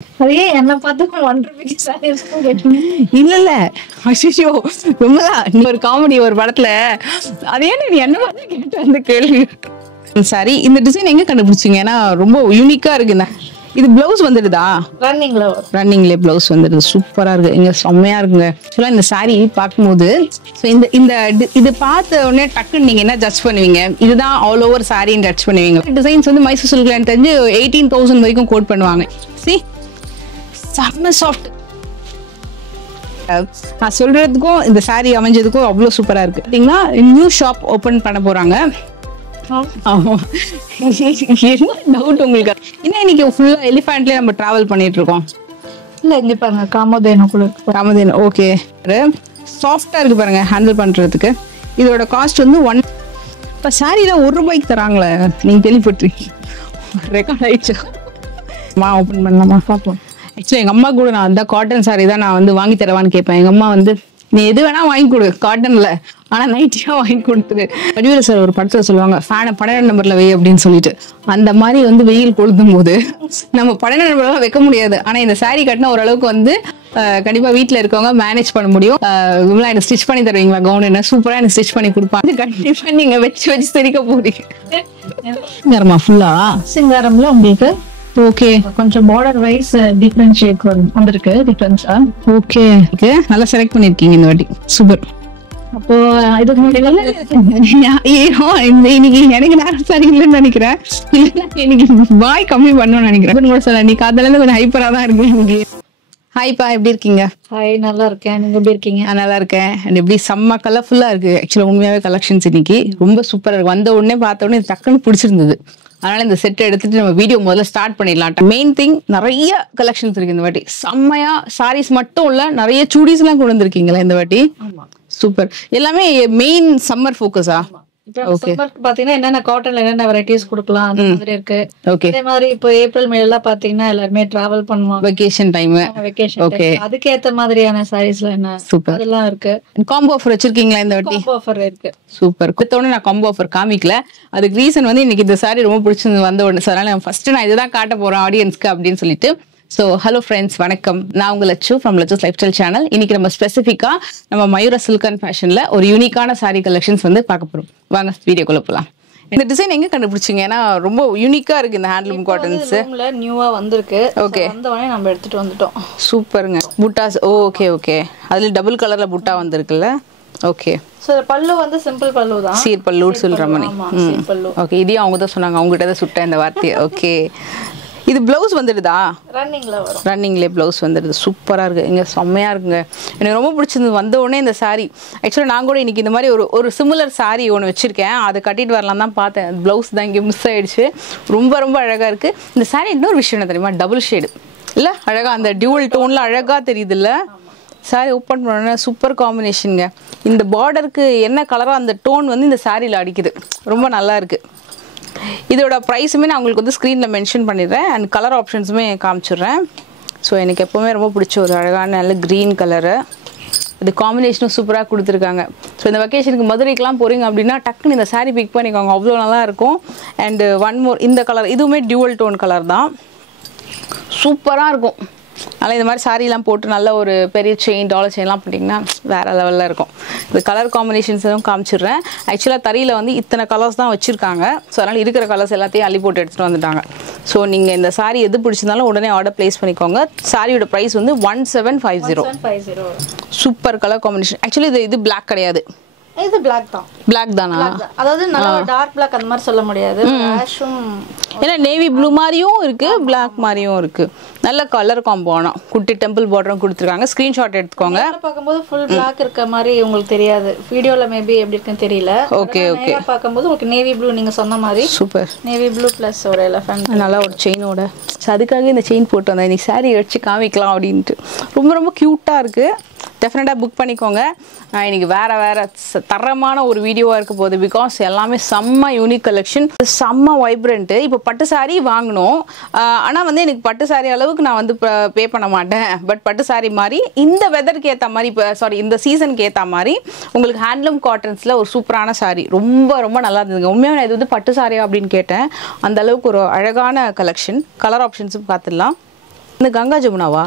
அதே என்ன பார்த்து 1 ரூபாய்க்கு சாரி இல்ல இல்ல அஷிஷோ ரொம்பதான் நீ ஒரு காமெடி ஒரு படத்துல அதே நீ என்ன பார்த்து கேட்ட அந்த கேள்வி. சரி இந்த டிசைன் எங்க கண்டுபிடிச்சீங்க? ஏன்னா ரொம்ப யூனிக்கா இருக்குண்ணா. இது பிளவுஸ் வந்துடுதா? ரன்னிங்ல பிளவுஸ் வந்துடுது. சூப்பரா இருக்கு. இங்க செம்மையா இருக்குங்க. ஆக்சுவலா இந்த சாரி பார்க்கும்போது இது பார்த்த உடனே டக்குன்னு நீங்க என்ன ஜட்ஜ் பண்ணுவீங்க? இதுதான் ஆல் ஓவர் சாரின்னு ஜட்ஜ் பண்ணுவீங்க. டிசைன்ஸ் வந்து மைசூர் சில்க்ல எனக்கு தெரிஞ்சு 18,000 வரைக்கும் கோட் பண்ணுவாங்க. செம்ம சாஃப்ட். நான் சொல்றதுக்கும் இந்த சாரி அமைஞ்சதுக்கும் அவ்வளவு சூப்பரா இருக்கு. பாத்தீங்கன்னா நியூ ஷாப் ஓபன் பண்ண போறாங்க. என்ன டவுட் உங்களுக்கு? என்ன இன்னைக்கு ஃபுல்லா எலிஃபண்ட்லயே நம்ம டிராவல் பண்ணிட்டு இருக்கோம். இல்ல இங்க பாருங்க காமதேனு. ஓகே சாஃப்டா இருக்கு பாருங்க ஹேண்டில் பண்றதுக்கு. இதோட காஸ்ட் வந்து 1. இப்ப சாரில 1 ரூபாய்க்கு தராங்களே, நீங்க கேள்விப்பட்டிருக்கீங்க? ரெக்கார்ட் ஆயிடுச்சு. ஓபன் பண்ணலாமா பார்ப்போம். ஆக்சுவலி எங்க அம்மா கூட நான் அந்த காட்டன் சாரி தான் நான் வந்து வாங்கி தரவான்னு கேட்பேன். எங்க அம்மா வந்து நீ எது வேணா வாங்கி கொடு காட்டன்ல, ஆனா நைட்டியா வாங்கி கொடுத்துரு. வடிவேலு சார் ஒரு படத்துல சொல்லுவாங்க ஃபேனை 12 நம்பர்ல வை அப்படின்னு சொல்லிட்டு. அந்த மாதிரி வந்து வெயில் கொளுத்தும் போது நம்ம 12 நம்பர்லாம் வைக்க முடியாது. ஆனா இந்த சாரி கட்டினா ஓரளவுக்கு வந்து கண்டிப்பா வீட்டுல இருக்கவங்க மேனேஜ் பண்ண முடியும். இவ்வளவு எனக்கு ஸ்டிச் பண்ணி தருவீங்களா? கவுன் என்ன சூப்பரா எனக்கு ஸ்டிச் பண்ணி கொடுப்பாங்க. கண்டிப்பா நீங்க வச்சு சிரிக்க போறீங்க. சிங்காரமா ஃபுல்லா? சிங்காரம்ல உங்களுக்கு ஓகே கொஞ்சம் பார்டர் வைஸ் டிஃபரன்ஷியேட் வந்திருக்கு. டிஃபரன்ஸா ஓகே ஓகே நல்லா செலக்ட் பண்ணிருக்கீங்க இந்த வாட்டி. சூப்பர். அப்போ இதுக்கு முன்னாடி இன்னைக்கு எனக்கு நேரம் சரியில்லைன்னு நினைக்கிறேன். இன்னைக்கு வாய் கம்மி பண்ணணும்னு நினைக்கிறேன். நீ காதல இருந்து கொஞ்சம் ஹைப்பரா தான் இருக்கு. ஹாய்ப்பா, எப்படி இருக்கீங்க? ஹாய், நல்லா இருக்கேன். நீங்க எப்படி இருக்கீங்க? நல்லா இருக்கேன். அண்ட் எப்படி செம்ம கலர்ஃபுல்லா இருக்கு. ஆக்சுவலா உண்மையாவே கலெக்ஷன்ஸ் இன்னைக்கு ரொம்ப சூப்பரா இருக்கு. வந்த உடனே பார்த்த உடனே டக்குன்னு பிடிச்சிருந்தது. அதனால இந்த செட்டை எடுத்துட்டு நம்ம வீடியோ முதல்ல ஸ்டார்ட் பண்ணிடலாம். மெயின் திங் நிறைய கலெக்ஷன்ஸ் இருக்கு இந்த வாட்டி. செம்மையா சாரீஸ் மட்டும் இல்ல, நிறைய சூடிஸ் எல்லாம் கொண்டு வந்திருக்கீங்களா இந்த வாட்டி? சூப்பர். எல்லாமே மெயின் சம்மர் ஃபோக்கஸா? பாத்தீங்கன்னா என்னென்ன காட்டன்ல என்னென்ன வெரைட்டிஸ் கொடுக்கலாம் அந்த மாதிரி இருக்கு. அதே மாதிரி இப்போ ஏப்ரல் மே எல்லாம் பாத்தீங்கன்னா எல்லாருமே டிராவல் பண்ணுவாங்க, வெகேஷன் டைம். அதுக்கு ஏத்த மாதிரியான சாரீஸ்ல என்ன அதெல்லாம் இருக்கு. காம்போ ஆஃபர் வச்சிருக்கீங்களா இந்த வாட்டி? காம்போ ஆஃபர் இருக்கு. சூப்பர். கொடுத்தோடனே நான் காம்போ ஆஃபர் காமிக்கல. அதுக்கு ரீசன் வந்து இன்னைக்கு இந்த சாரி ரொம்ப பிடிச்சிருந்து வந்த உடனே, அதனால ஃபர்ஸ்ட் நான் இதுதான் காட்ட போறேன் ஆடியன்ஸ்க்கு அப்படின்னு சொல்லிட்டு. ஸோ ஹலோ ஃப்ரெண்ட்ஸ், வணக்கம். நான் உங்க Lakshu from Lakshu's lifestyle channel. இன்னைக்கு நம்ம ஸ்பெசிஃபிக்கா நம்ம மயூரா சில்க் அண்ட் ஃபேஷன்ல ஒரு யூனிக்கான சாரி கலெக்ஷன்ஸ் வந்து பார்க்க போறோம். வாங்க வீடியோக்குள்ள போலாம். இந்த டிசைன் எங்க கண்டுபிடிச்சீங்க? ஏன்னா ரொம்ப யூனிக்கா இருக்கு இந்த ஹேண்ட்லூம் காட்டன்ஸ். நியூவா வந்திருக்கு. ஓகே, வந்தவனே நம்ம எடுத்துட்டு வந்துட்டோம். சூப்பருங்க. புட்டாஸ். Okay okay. அதுல டபுள் கலர்ல புட்டா வந்திருக்குல்ல. ஓகே. சோ பல்லு வந்து சிம்பிள் பல்லு தான். சீர் பல்லு சொல்ற மாதிரி. ஓகே, இதையும் அவங்க தான் சொன்னாங்க. அவங்க கிட்ட தான் சுட்டேன் இந்த வார்த்தையை. ஓகே. இது பிளவுஸ் வந்துடுதா? ரன்னிங்ல பிளவுஸ் வந்துடுது. சூப்பரா இருக்கு. இங்க செம்மையா இருக்குங்க. எனக்கு ரொம்ப பிடிச்சிருந்து வந்த உடனே இந்த சாரி. ஆக்சுவலா நான் கூட இன்னைக்கு இந்த மாதிரி ஒரு சிமிலர் சாரி ஒன்று வச்சிருக்கேன். அதை கட்டிட்டு வரலாம் தான் பார்த்தேன். பிளவுஸ் தான் இங்கே மிஸ் ஆயிடுச்சு. ரொம்ப ரொம்ப அழகா இருக்கு இந்த சாரி. இன்னொரு விஷயம் என்ன தெரியுமா? டபுள் ஷேடு இல்ல, அழகா அந்த டியூவல் டோன்ல அழகா தெரியுது இல்ல? சாரி ஓப்பன் பண்ணோன்னா சூப்பர் காம்பினேஷனுங்க. இந்த பார்டருக்கு என்ன கலரோ அந்த டோன் வந்து இந்த சாரியில் அடிக்குது. ரொம்ப நல்லா இருக்கு. இதோட ப்ரைஸுமே நான் உங்களுக்கு வந்து ஸ்க்ரீனில் மென்ஷன் பண்ணிடுறேன். அண்ட் கலர் ஆப்ஷன்ஸுமே காமிச்சிடுறேன். ஸோ எனக்கு எப்போவுமே ரொம்ப பிடிச்ச ஒரு அழகான நல்ல க்ரீன் கலரு. இது காம்பினேஷனும் சூப்பராக கொடுத்துருக்காங்க. ஸோ இந்த வெக்கேஷனுக்கு மதுரைக்கெலாம் போகிறீங்க அப்படின்னா டக்குன்னு இந்த சாரீ பிக் பண்ணிக்கோங்க, அவ்வளோ நல்லா இருக்கும். அண்டு ஒன் மோர், இந்த கலர் இதுவுமே டியூவல் டோன் கலர் தான். சூப்பராக இருக்கும். அதனால் இந்த மாதிரி சாரீலாம் போட்டு நல்ல ஒரு பெரிய செயின், டாலர் செயின்லாம் போட்டிங்கன்னா வேறு லெவலில் இருக்கும். இது கலர் காம்பினேஷன்ஸும் காமிச்சிடுறேன். ஆக்சுவலாக தறியில் வந்து இத்தனை கலர்ஸ் தான் வச்சுருக்காங்க. ஸோ அதனால் இருக்கிற கலர்ஸ் எல்லாத்தையும் அள்ளி போட்டு எடுத்துகிட்டு வந்துட்டாங்க. ஸோ நீங்கள் இந்த சாரீ எது பிடிச்சிருந்தாலும் உடனே ஆர்டர் ப்ளேஸ் பண்ணிக்கோங்க. சாரியோட ப்ரைஸ் வந்து 1750. Super colour combination. ஆக்சுவலி இது பிளாக் கிடையாது, இது பிளாக் தான். பிளாக் தானா? அதாவது நல்ல டார்க் பிளாக் அந்த மாதிரி சொல்ல முடியாது. ஆஷும் ஏன்னா நேவி ப்ளூ மாதிரியும் இருக்கு, பிளாக் மாதிரியும் இருக்கு. நல்ல கலர் காம்போ. ஆனா குட்டி டெம்பிள் பார்டரும் கொடுத்துருக்காங்க. ஸ்கிரீன்ஷாட் எடுத்துக்கோங்க. பார்க்கும்போது ஃபுல் பிளாக் இருக்க மாதிரி உங்களுக்கு தெரியாது. வீடியோல மேபி எப்படி இருக்குன்னு தெரியல. Okay okay. பார்க்கும்போது உங்களுக்கு நேவி ப்ளூ நீங்க சொன்ன மாதிரி சூப்பர். நேவி ப்ளூ பிளஸ் ஒரு எலிஃபண்ட், நல்லா ஒரு செயினோட. அதுக்காக இந்த செயின் போட்டு வந்தேன். இன்னைக்கு சாரி வச்சு காமிக்கலாம் அப்படின்ட்டு. ரொம்ப ரொம்ப கியூட்டா இருக்கு. டெஃபினட்டாக புக் பண்ணிக்கோங்க. இன்னைக்கு வேற வேற தரமான ஒரு வீடியோவாக இருக்க போகுது. பிகாஸ் எல்லாமே செம்ம யூனிக் கலெக்ஷன், செம்ம வைப்ரண்ட்டு. இப்போ பட்டு சாரீ வாங்கணும், ஆனால் வந்து எனக்கு பட்டு சாரீ அளவுக்கு நான் வந்து பே பண்ண மாட்டேன். பட் பட்டு சாரீ மாதிரி இந்த வெதருக்கு ஏற்ற மாதிரி, இப்போ சாரி இந்த சீசனுக்கு ஏற்ற மாதிரி உங்களுக்கு ஹேண்ட்லூம் காட்டன்ஸில் ஒரு சூப்பரான சாரீ ரொம்ப ரொம்ப நல்லா இருந்ததுங்க. உண்மையாக நான் இது வந்து பட்டு சாரியா அப்படின்னு கேட்டேன். அந்த அளவுக்கு ஒரு அழகான கலெக்ஷன். கலர் ஆப்ஷன்ஸும் பார்த்துடலாம். இந்த கங்கா ஜமுனாவா?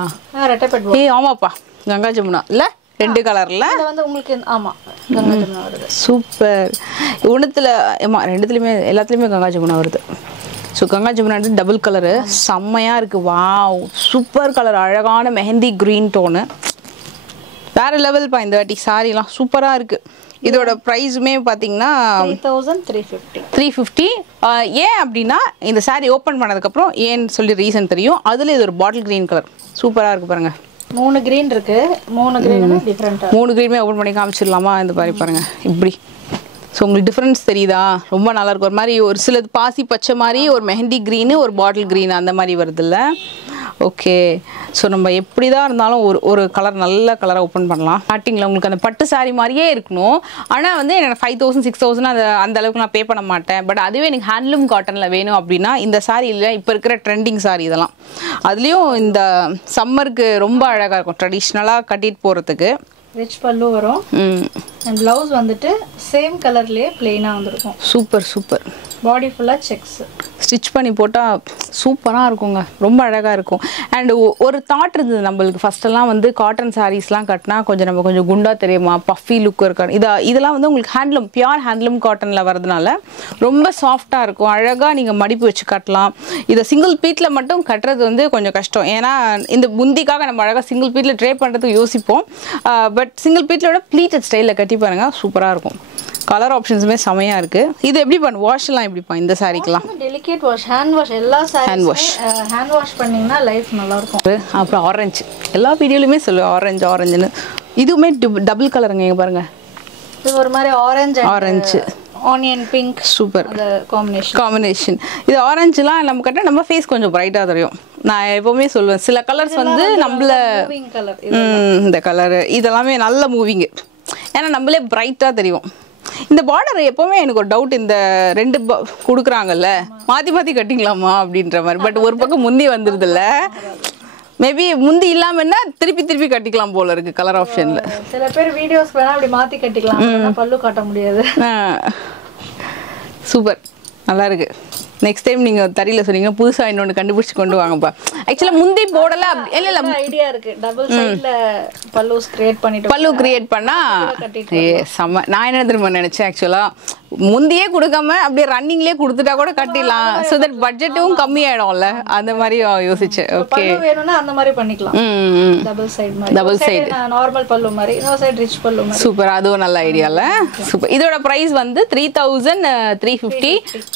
ரெட்டப்பட். ஆமாப்பா, கங்கா ஜமுனா இல்ல, ரெண்டு கலர்ல வந்து உங்களுக்கு. ஆமா, கங்கா ஜமுனா வருது. சூப்பர். ஒண்ணுத்துல ரெண்டுத்துலயுமே எல்லாத்துலயுமே கங்கா ஜமுனா வருது. So Ganga Jamuna double colour செம்மையா இருக்கு. வாவ், சூப்பர் கலர், அழகான மெஹந்தி கிரீன் டோனு, வேற லெவல் பா. இந்த வாட்டி சாரிலாம் சூப்பரா இருக்கு. இதோட ப்ரைஸுமே பார்த்தீங்கன்னா 350. ஏன் அப்படின்னா இந்த சாரி ஓப்பன் பண்ணதுக்கப்புறம் ஏன்னு சொல்லி ரீசன் தெரியும். அதில் இது ஒரு பாட்டில் கிரீன் கலர் சூப்பராக இருக்கு பாருங்க. 3 கிரீன் இருக்கு. 3 கிரீன் டிஃபரெண்டா. 3 கிரீனுமே ஓப்பன் பண்ணி காமிச்சிடலாமா? இந்த மாதிரி பாருங்க இப்படி. ஸோ உங்களுக்கு டிஃப்ரென்ஸ் தெரியுதா? ரொம்ப நல்லா இருக்கும். ஒரு மாதிரி ஒரு சிலது பாசி பச்சை மாதிரி, ஒரு மெஹந்தி க்ரீனு, ஒரு பாட்டில் க்ரீன் அந்த மாதிரி வருதுல்ல. ஓகே, ஸோ நம்ம எப்படி தான் இருந்தாலும் ஒரு கலர் நல்ல கலராக ஓப்பன் பண்ணலாம். ஸ்டார்டிங்கில் உங்களுக்கு அந்த பட்டு சாரீ மாதிரியே இருக்கணும். ஆனால் வந்து எனக்கு 5000 6000 அந்த அளவுக்கு நான் பே பண்ண மாட்டேன். பட் அதுவே எனக்கு ஹேண்ட்லூம் காட்டனில் வேணும் அப்படின்னா இந்த சாரியில் இப்போ இருக்கிற ட்ரெண்டிங் சாரீ இதெல்லாம், அதுலேயும் இந்த சம்மருக்கு ரொம்ப அழகாக இருக்கும் ட்ரெடிஷ்னலாக கட்டிட்டு போகிறதுக்கு. ரிச் பல்லு வரும். அண்ட் ப்ளவுஸ் வந்துட்டு சேம் கலர்லயே பிளெயினா வந்திருக்கும். Super super. பாடி ஃபுல்லா செக்ஸ் ஸ்டிச் பண்ணி போட்டால் சூப்பராக இருக்குங்க, ரொம்ப அழகாக இருக்கும். அண்ட் ஒரு தாட் இருந்தது நம்மளுக்கு ஃபஸ்ட்டெல்லாம் வந்து காட்டன் சாரீஸ்லாம் கட்டினா நம்ம கொஞ்சம் குண்டாக தெரியுமா, பஃபி லுக் இருக்காது. இதெல்லாம் வந்து உங்களுக்கு ஹேண்ட்லூம், பியூர் ஹேண்ட்லூம் காட்டனில் வரதுனால ரொம்ப சாஃப்டாக இருக்கும், அழகாக நீங்கள் மடிப்பு வச்சு கட்டலாம். இதை சிங்கிள் பீட்டில் மட்டும் கட்டுறது வந்து கொஞ்சம் கஷ்டம். ஏன்னா இந்த முந்திக்காக நம்ம அழகாக சிங்கிள் பீட்டில் ட்ரே பண்ணுறதுக்கு யோசிப்போம். பட் சிங்கிள் பீட்டிலோட ப்ளீட்டட் ஸ்டைலில் கட்டி பாருங்கள், சூப்பராக இருக்கும். கலர் ஆப்ஷன்ஸுமே செமையா இருக்கு. இது எப்படி வாஷ் எல்லாம் எப்படிப்பா இந்த சாரிக்கலாம்? Delicate wash, hand wash. எல்லா சாரீஸ் ஹேண்ட் வாஷ் பண்ணீங்கன்னா லைஃப் நல்லா இருக்கும். அப்புறம் ஆரஞ்சு, எல்லா வீடியோலயுமே சொல்லுவேன் ஆரஞ்சுன்னு. இதுவுமே டபுள் கலருங்க, இங்க பாருங்க. இது ஒரு மாதிரி ஆரஞ்சு ஆனியன் பிங்க், சூப்பர் அந்த காம்பினேஷன். இது ஆரஞ்சுலாம் நம்ம கட்ட நம்ம ஃபேஸ் கொஞ்சம் பிரைட்டா தெரியும். நான் எப்பவுமே சொல்லுவேன் சில கலர்ஸ் வந்து நம்மள இந்த கலர் இதெல்லாமே நல்ல மூவிங், ஏன்னா நம்மளே பிரைட்டா தெரியும். இந்த பார்டர் எப்பவுமே எனக்கு ஒரு டவுட், இந்த 2 கொடுக்குறாங்கல்ல மாற்றி கட்டிங்களாமா அப்படின்ற மாதிரி. பட் ஒரு பக்கம் முந்தி வந்துருதுல்ல, மேபி முந்தி இல்லாமன்னா திருப்பி கட்டிக்கலாம் போல இருக்கு கலர் ஆப்ஷன்ல. சில பேர் வீடியோஸ் வேணா அப்படி மாற்றி கட்டிக்கலாம், பல்லு காட்ட முடியாது. சூப்பர், நல்லா இருக்கு. நெக்ஸ்ட் டைம் நீங்க தறியில சொன்னீங்க புதுசா இன்னொன்னு கண்டுபிடிச்சு கொண்டு வாங்கப்பா. ஆக்சுவலா முந்தி போடல, இல்ல ஐடியா இருக்கு. டபுள் சைடுல பல்லூஸ் கிரியேட் பண்ணிட்டு பல்லு கிரியேட் பண்ணா செம்ம. நான் என்ன தெரியுமா நினைச்சேன், ஆக்சுவலா முந்தியே கொடுக்காம அப்படியே ரன்னிங்லயே கொடுத்துட்டா கூட கட்டிடலாம். சோ தட் பட்ஜெட்டும் கம்மி ஆயிடும்ல, அந்த மாதிரி யோசிச்சேன். ஓகே, வேணும்னா அந்த மாதிரி பண்ணிக்கலாம். டபுள் சைடு மாதிரி, டபுள் சைடு நார்மல் பல்லு மாதிரி, இன்னொரு சைடு ரிச் பல்லு மாதிரி. சூப்பர், அதுவும் நல்ல ஐடியால. சூப்பர். இதோட பிரைஸ் வந்து 3350.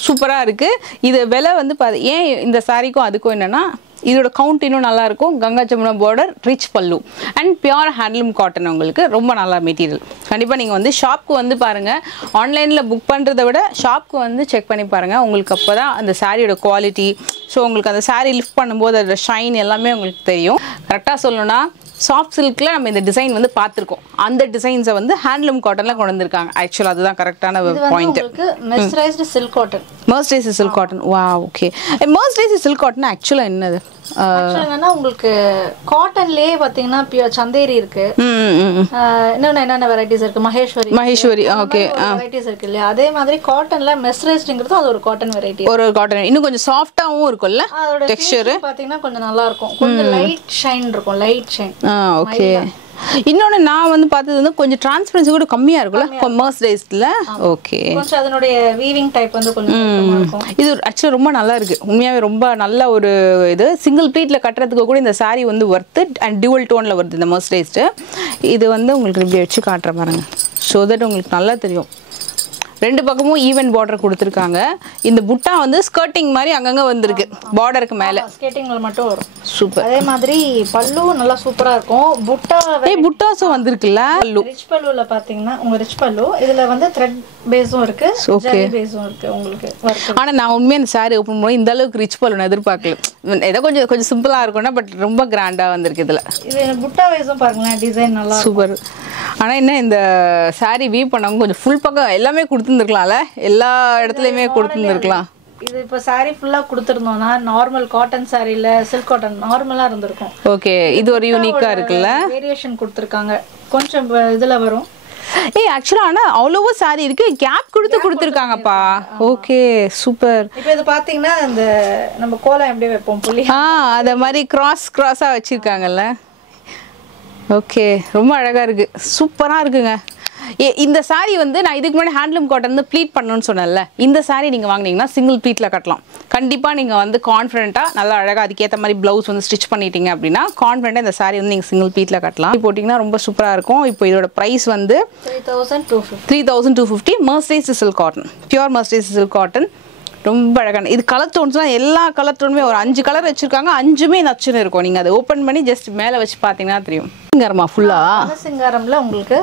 சூப்பரா இருக்கு. இது விலை வந்து ஏன் இந்த சாரிக்கும் அதுக்கும் என்னன்னா இதோட கவுண்ட் இன்னும் நல்லா இருக்கும். கங்கா ஜமுனா பார்டர், ரிச் பல்லு அண்ட் பியூர் ஹேண்ட்லூம் காட்டன், உங்களுக்கு ரொம்ப நல்ல மெட்டீரியல். கண்டிப்பாக நீங்கள் வந்து ஷாப்க்கு வந்து பாருங்கள். ஆன்லைனில் புக் பண்ணுறதை விட ஷாப்க்கு வந்து செக் பண்ணி பாருங்கள். உங்களுக்கு அப்போ தான் அந்த சாரியோட குவாலிட்டி, ஸோ உங்களுக்கு அந்த சாரி லிஃப்ட் பண்ணும்போது அதோட ஷைன் எல்லாமே உங்களுக்கு தெரியும். கரெக்டாக சொல்லணும்னா சாஃப்ட் சில்கில் நம்ம இந்த டிசைன் வந்து பார்த்துருக்கோம். அந்த டிசைன்ஸை வந்து ஹேண்ட்லூம் காட்டனில் கொண்டு வந்திருக்காங்க. ஆக்சுவலாக அதுதான் கரெக்டான point. Mercerised silk cotton. Mercerised silk cotton. வா, ஓகே. மெர்சரைஸ்டு சில்க் காட்டன் ஆக்சுவலாக என்னது? என்னன்னா உங்களுக்கு காட்டன்லயே பாத்தீங்கன்னா சந்தேரி இருக்கு, இன்னொன்னு என்னென்ன வெரைட்டிஸ் இருக்கு, மகேஸ்வரி ஓகே வெரைட்டிஸ் இருக்கு இல்லையா. அதே மாதிரி காட்டன்ல மெர்சரைஸ்டுங்கிறது அது ஒரு காட்டன் வெரைட்டி. ஒரு காட்டன் இன்னும் கொஞ்சம் சாஃப்டாவும் இருக்கும்ல, டெக்ஸ்சர் பாத்தீங்கன்னா கொஞ்சம் நல்லா இருக்கும், கொஞ்சம் லைட் ஷைன் இருக்கும், லைட் ஷைன். ஓகே. இன்னொன்னு நான் வந்து பார்த்தது வந்து கொஞ்சம் டிரான்ஸ்பரன்சி கூட கம்மியா இருக்கும்ல மெர்சரைஸ்ட்ல. ஓகே, கொஞ்சம் அதனுடைய வீவிங் டைப் வந்து கொஞ்சம் இது ஆக்சுவலா ரொம்ப நல்லா இருக்கு. உண்மையாவே ரொம்ப நல்ல ஒரு இது. சிங்கிள் ப்ளீட்ல கட்டுறதுக்கு கூட இந்த சாரி வந்து ஒர்த் அண்ட் டியூவல் டோன்ல வருது இந்த மெர்சரைஸ்ட். இது வந்து உங்களுக்கு இப்படி வச்சு காட்டுற பாருங்க, ஸோ தட் உங்களுக்கு நல்லா தெரியும். 2 பக்கமும் ஈவன் பார்டர் கொடுத்துருக்காங்க. இந்த புட்டா வந்து ஸ்கர்ட்டிங் மாதிரி அங்கங்க வந்திருக்கு பார்டருக்கு மேல. ஸ்கர்ட்டிங்ல மட்டும் வரும். சூப்பர். அதே மாதிரி பல்லு நல்லா சூப்பரா இருக்கும். புட்டாஸும் வந்திருக்குல்ல. ரிச் பல்லுல பாத்தீங்கன்னா உங்க ரிச் பல்லு இதுல வந்து த்ரெட் பேஸும் இருக்கு, ஜரி பேஸும் இருக்கு உங்களுக்கு. ஆனா நான் உண்மையா இந்த சாரி ஓபன் பண்ணி இந்த அளவுக்கு ரிச் பல்லு நான் எதிர்பார்க்கல. ஏதோ கொஞ்சம் சிம்பிளா இருக்கும்னா, பட் ரொம்ப கிராண்டா வந்திருக்கு இதுல. இது புட்டா பேஸும் பாருங்களேன், டிசைன் நல்லா சூப்பர். ஆனா என்ன இந்த சாரி வீவ் பண்ணவங்க கொஞ்சம் ஃபுல் பக்கம் எல்லாமே கொடுத்துருந்துருக்கலாம்ல, எல்லா இடத்துலயுமே கொடுத்துருந்துருக்கலாம். இது இப்ப சாரி ஃபுல்லா கொடுத்துருந்தோம்னா நார்மல் காட்டன் சாரில சில்க் காட்டன் நார்மலா இருந்திருக்கும். ஓகே, இது ஒரு யூனிக்கா இருக்குல்ல, வேரியேஷன் கொடுத்துருக்காங்க. கொஞ்சம் இதுல வரும் ஏய் ஆக்சுவலா ஆனா அவ்வளவு சாரி இருக்கு, கேப் கொடுத்துருக்காங்கப்பா. Okay super. இப்போ இது பாத்தீங்கன்னா அந்த நம்ம கோலம் எப்படி வைப்போம் புள்ளி, அத மாதிரி கிராஸா வச்சிருக்காங்கல்ல. ஓகே ரொம்ப அழகா இருக்கு, சூப்பரா இருக்குங்க. இந்த சாரி வந்து நான் இதுக்கு முன்னாடி ஹேண்ட்லூம் காட்டன் வந்து ப்ளீட் பண்ணணும்னு சொன்னேன்ல, இந்த சாரி நீங்கள் வாங்கினீங்கன்னா சிங்கிள் ப்ளீட்டில் கட்டலாம். கண்டிப்பாக நீங்கள் வந்து கான்ஃபிடென்ட்டாக நல்லா அழகாக அதுக்கேற்ற மாதிரி ப்ளவுஸ் வந்து ஸ்டிச் பண்ணிட்டீங்க அப்படின்னா கான்ஃபிடென்ட்டாக இந்த சாரி வந்து நீங்கள் சிங்கிள் ப்ளீட்டில் கட்டலாம். போட்டிங்கன்னா ரொம்ப சூப்பராக இருக்கும். இப்போ இதோட ப்ரைஸ் வந்து 3250. Mercerised silk cotton, pure mercerised silk cotton. ரொம்ப அழகான இது கலர் டோன்ஸ்லாம் எல்லா கலர் டோனுமே ஒரு 5 கலர் வச்சிருக்காங்க. 5மே நச்சுன்னு இருக்கும். நீங்கள் அதை ஓப்பன் பண்ணி ஜஸ்ட் மேலே வச்சு பார்த்தீங்கன்னா தெரியும். சிங்காரமா ஃபுல்லாக சிங்காரம்ல உங்களுக்கு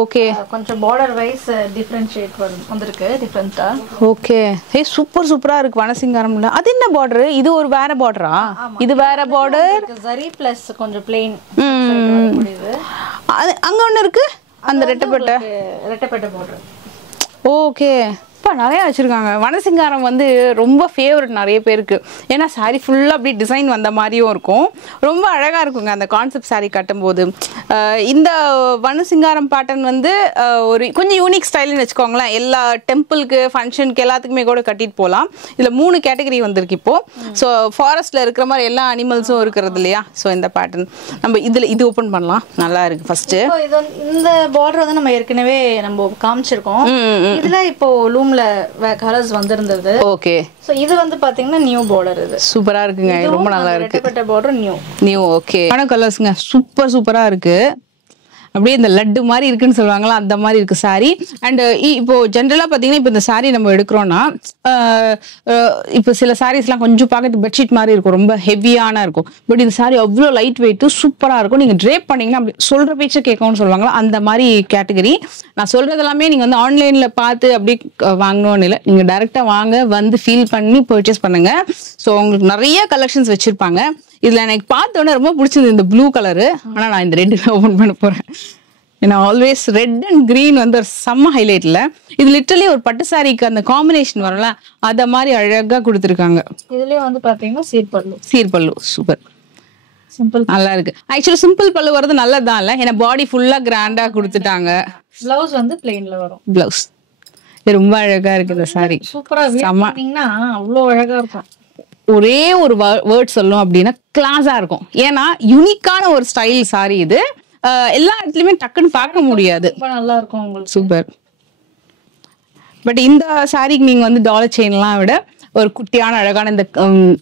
ஓகே கொஞ்சம் பார்டர் வைஸ் டிஃபரன்ஷியேட் வந்திருக்கு டிஃபரண்டா. ஓகே ஏய் சூப்பரா இருக்கு வனசிங்காரம்ல. அது என்ன பார்டர்? இது ஒரு வேற பார்டரா? இது வேற பார்டர் சரி பிளஸ் கொஞ்சம் ப்ளைன். அங்க ஒண்ணு இருக்கு அந்த ரெட்டப்பட்ட பார்டர். ஓகே இப்போ நிறையா வச்சுருக்காங்க. வனசிங்காரம் வந்து ரொம்ப ஃபேவரட் நிறைய பேருக்கு. ஏன்னா சாரீ ஃபுல்லாக அப்படி டிசைன் வந்த மாதிரியும் இருக்கும், ரொம்ப அழகாக இருக்குங்க அந்த கான்செப்ட் சாரீ கட்டும்போது. இந்த வனசிங்காரம் பேட்டர்ன் வந்து ஒரு கொஞ்சம் யூனிக் ஸ்டைல்னு வச்சுக்கோங்களேன். எல்லா டெம்பிளுக்கு ஃபங்க்ஷனுக்கு எல்லாத்துக்குமே கூட கட்டிட்டு போகலாம். இதில் 3 கேட்டகரி வந்திருக்கு இப்போது. ஸோ ஃபாரஸ்ட்டில் இருக்கிற மாதிரி எல்லா அனிமல்ஸும் இருக்கிறது இல்லையா. ஸோ இந்த பேட்டர்ன் நம்ம இது ஓப்பன் பண்ணலாம். நல்லா இருக்கு. ஃபர்ஸ்ட்டு இந்த பார்டர் வந்து நம்ம ஏற்கனவே நம்ம காமிச்சிருக்கோம். இதில் இப்போ லூம்ல கலர்ஸ் வந்திருந்தது. ஓகே சோ இது வந்து பாத்தீங்கன்னா நியூ பார்டர். இது சூப்பரா இருக்குங்க, ரொம்ப நல்லா இருக்கு. ரெட்டப்பட்ட பார்டர் நியூ. ஓகே ஆனா கலர்ஸ்ங்க சூப்பரா இருக்கு. அப்படியே இந்த லட்டு மாதிரி இருக்குன்னு சொல்லுவாங்களா அந்த மாதிரி இருக்கு சாரி. அண்ட் இப்போ ஜென்ரலா பாத்தீங்கன்னா இப்போ இந்த சாரி நம்ம எடுக்கிறோம்னா இப்போ சில சாரீஸ்லாம் கொஞ்சம் பார்க்கறது பெட்ஷீட் மாதிரி இருக்கும், ரொம்ப ஹெவியான இருக்கும். பட் இந்த சாரி அவ்வளோ லைட் வெயிட் சூப்பரா இருக்கும். நீங்க ட்ரேப் பண்ணீங்கன்னா அப்படி சொல்ற பேச்சை கேட்கணும்னு சொல்லுவாங்களா அந்த மாதிரி கேட்டகரி. நான் சொல்றது எல்லாமே நீங்க வந்து ஆன்லைன்ல பார்த்து அப்படி வாங்கணும்னு இல்லை, நீங்க டைரக்டா வாங்க, வந்து ஃபீல் பண்ணி பர்ச்சேஸ் பண்ணுங்க. ஸோ உங்களுக்கு நிறைய கலெக்ஷன்ஸ் வச்சிருப்பாங்க. இதுல எனக்கு பார்த்தோன்னே ரொம்ப பிடிச்சது இந்த ப்ளூ கலரு. ஆனா நான் இந்த ரெட் ஓபன் பண்ண போறேன். ஏன்னா ஆல்வேஸ் ரெட் அண்ட் கிரீன் வந்து ஒரு செம்ம ஹைலைட்ல. இது லிட்டரலி ஒரு பட்டு சாரிக்கு அந்த காம்பினேஷன் வரும்ல அத மாதிரி அழகா கொடுத்துருக்காங்க. இதுலயே வந்து பாத்தீங்கன்னா சீர் பல்லு சூப்பர் சிம்பிள் நல்லா இருக்கு. ஆக்சுவலி சிம்பிள் பல்லு வரது நல்லதுதான் இல்ல, ஏன்னா பாடி ஃபுல்லா கிராண்டா கொடுத்துட்டாங்க. பிளவுஸ் வந்து பிளெயின்ல வரும். பிளவுஸ் ரொம்ப அழகா இருக்கு இந்த சாரி. சூப்பரா பாத்தீங்கன்னா அவ்வளவு அழகா இருக்கும். ஒரே ஒரு வேர்ட் சொல்லணும் அப்படின்னா கிளாஸா இருக்கும். ஏன்னா யூனிக்கான ஒரு ஸ்டைல் சாரி இது. எல்லா இடத்துலயுமே டக்குன்னு பார்க்க முடியாது. நல்லா இருக்கும் உங்களுக்கு. சூப்பர். பட் இந்த சாரிக்கு நீங்க வந்து டாலர் செயின்லாம் விட ஒரு குட்டியான அழகான இந்த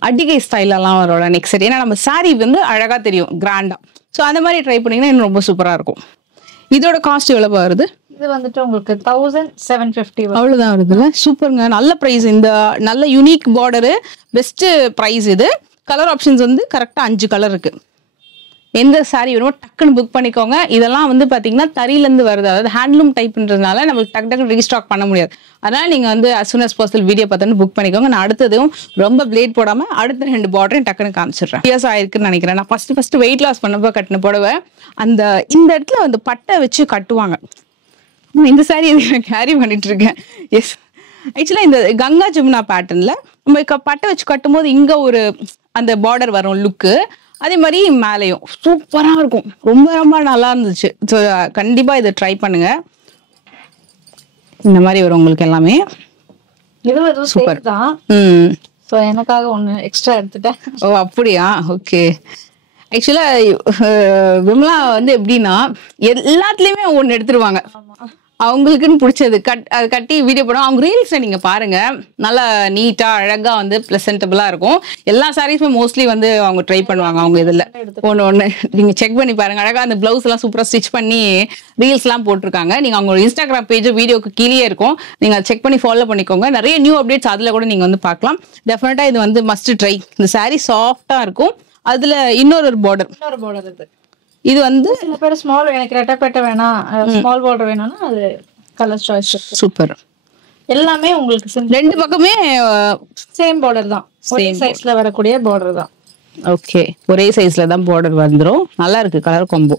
அடிகை ஸ்டைலெல்லாம் வரோட நெக்ஸ்ட் செட். ஏன்னா நம்ம சாரி வந்து அழகா தெரியும் கிராண்டா. ஸோ அந்த மாதிரி ட்ரை பண்ணீங்கன்னா இன்னும் ரொம்ப சூப்பரா இருக்கும். இதோட காஸ்ட் எவ்வளவு வருது? இது வந்துட்டு உங்களுக்கு 1750 அவ்வளவுதான் வருதுல்ல. சூப்பருங்க, நல்ல பிரைஸ். இந்த நல்ல யூனிக் பார்டரு பெஸ்ட் பிரைஸ். இது கலர் ஆப்ஷன்ஸ் வந்து கரெக்டா 5 கலர் இருக்கு. எந்த சாரி வேணுமோ டக்குன்னு புக் பண்ணிக்கோங்க. இதெல்லாம் வந்து பாத்தீங்கன்னா தறியிலேருந்து வருது, அதாவது ஹேண்ட்லூம் டைப்ன்றதுனால நம்மளுக்கு டக்கு ரீஸ்டாக் பண்ண முடியாது. அதனால நீங்க வந்து as soon as possible video பார்த்தோன்னு புக் பண்ணிக்கோங்க. நான் அடுத்ததும் ரொம்ப பிளேட் போடாம அடுத்த 2 பார்டரையும் டக்குன்னு காமிச்சிடுறேன். இயர்ஸ் ஆயிருக்குன்னு நினைக்கிறேன். நான் ஃபர்ஸ்ட் வெயிட் லாஸ் பண்ணப்போ கட்டின புடவை இந்த இடத்துல வந்து பட்டை வச்சு கட்டுவாங்க. இந்த சாரி கேரி பண்ணிட்டு இருக்கேன். எஸ் ஆக்சுவலா இந்த கங்கா ஜமுனா பேட்டர்ன்ல நம்ம பட்டை வச்சு கட்டும் போது இங்க ஒரு அந்த பார்டர் வரும் லுக்கு. அதே மாதிரி மேலையும் சூப்பரா இருக்கும். ரொம்ப நல்லா இருந்துச்சு. ஸோ கண்டிப்பா இதை ட்ரை பண்ணுங்க. இந்த மாதிரி வரும் உங்களுக்கு எல்லாமே. சூப்பர் தான். ஸோ எனக்காக ஒன்று எக்ஸ்ட்ரா எடுத்துட்டேன். ஓ அப்படியா? ஓகே. ஆக்சுவலா விமலா வந்து எப்படின்னா எல்லாத்துலயுமே ஒன்று எடுத்துருவாங்க. அவங்களுக்குன்னு பிடிச்சது கட்டி வீடியோ போடும். அவங்க ரீல்ஸை நீங்க பாருங்க, நல்லா நீட்டா அழகா வந்து பிளசன்டபிளா இருக்கும். எல்லா சாரீஸுமே மோஸ்ட்லி வந்து அவங்க ட்ரை பண்ணுவாங்க. அவங்க இதுல ஒன்று நீங்க செக் பண்ணி பாருங்க. அழகா அந்த பிளவுஸ் எல்லாம் சூப்பரா ஸ்டிச் பண்ணி ரீல்ஸ் எல்லாம் போட்டிருக்காங்க. நீங்க அவங்க இன்ஸ்டாகிராம் பேஜ் வீடியோக்கு கீழே இருக்கும், நீங்க செக் பண்ணி ஃபாலோ பண்ணிக்கோங்க. நிறைய நியூ அப்டேட்ஸ் அதுல கூட நீங்க வந்து பார்க்கலாம். டெஃபினட்டா இது வந்து மஸ்ட் ட்ரை. இந்த சாரீ சாஃப்டா இருக்கும். அதுல இன்னொரு பார்டர் இருக்கு. இது வந்து சில பேர் ஸ்மால் எனக்கு ரெட்டப்பட்ட வேணாம், ஸ்மால் பார்டர் வேணும்னா அது கலர் சாய்ஸ். சூப்பர். எல்லாமே உங்களுக்கு ரெண்டு பக்கமே சேம் பார்டர் தான், ஒரே சைஸ்ல வரக்கூடிய பார்டர் தான். ஓகே, ஒரே சைஸ்ல தான் பார்டர் வந்துரும். நல்லா இருக்கு கலர் காம்போ.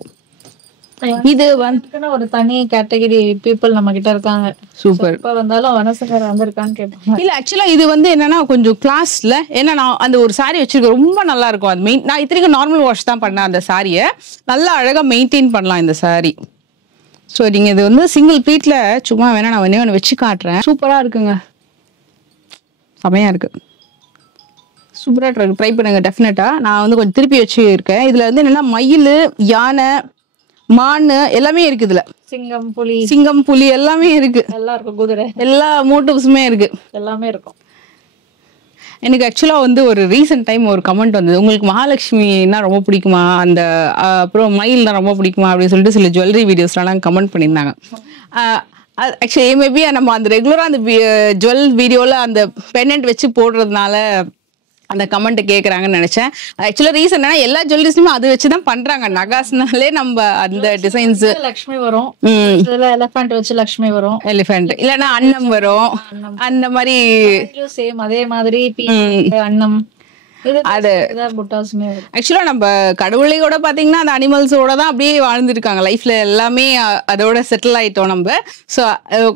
இது வந்து ஒரு தனி கேட்டகரி பீப்புள் நம்ம கிட்ட இருக்காங்க. சூப்பர். இப்ப வந்தாலும் வனசங்கர் வந்திருக்கான்னு கேட்பாங்க. இல்ல ஆக்சுவலா இது வந்து என்னன்னா கொஞ்சம் கிளாஸ்ல, ஏன்னா நான் அந்த ஒரு சாரி வச்சிருக்கேன், ரொம்ப நல்லா இருக்கும். அது நான் இத்தனைக்கும் நார்மல் வாஷ் தான் பண்ணேன். அந்த சாரியை நல்லா அழகா மெயின்டைன் பண்ணலாம். இந்த சாரி ஸோ நீங்கள் இது வந்து சிங்கிள் பீட்டில் சும்மா வேணா நான் ஒன்று வச்சு காட்டுறேன். சூப்பராக இருக்குங்க, செமையாக இருக்குது, சூப்பராக ட்ரை பண்ணுங்க டெஃபினட்டாக. நான் வந்து கொஞ்சம் திருப்பி வச்சு இருக்கேன். இதில் வந்து என்னென்னா மயில், யானை, மான் எல்லாமே இருக்குது. இதில் சிங்கம், புலி எல்லாமே இருக்கு. எல்லாம் இருக்கும், குதிரை, எல்லா மோட்டிவ்ஸுமே இருக்கு, எல்லாமே இருக்கும். எனக்கு ஆக்சுவலாக வந்து ஒரு ரீசெண்ட் டைம் ஒரு கமெண்ட் வந்தது, உங்களுக்கு மகாலட்சுமின்னா ரொம்ப பிடிக்குமா, அந்த அப்புறம் மயில்னா ரொம்ப பிடிக்குமா அப்படின்னு சொல்லிட்டு சில ஜுவல்லரி வீடியோஸ்லாம் கமெண்ட் பண்ணியிருந்தாங்க. ஆக்சுவலி மேபி நம்ம அந்த ரெகுலராக அந்த ஜுவல் வீடியோவில் அந்த பெண்டன்ட் வச்சு போடுறதுனால அந்த கமெண்ட் கேட்குறாங்கன்னு நினைச்சேன். ஆக்சுவலாக ரீசன் என்னன்னா எல்லா ஜுவல்லரிஸுமே அது வச்சு தான் பண்றாங்க. நகாஸ்னாலே நம்ம அந்த டிசைன்ஸ் லக்ஷ்மி வரும், எலிஃபண்ட் வச்சு லக்ஷ்மி வரும், எலிஃபண்ட் இல்லைன்னா அன்னம் வரும், அந்த மாதிரி சேம் அதே மாதிரி அன்னம். அது ஆக்சுவலா நம்ம கடவுளையோட பாத்தீங்கன்னா அந்த அனிமல்ஸோட தான் அப்படியே வாழ்ந்துருக்காங்க லைஃப்ல, எல்லாமே அதோட செட்டில் ஆயிட்டோம் நம்ம. ஸோ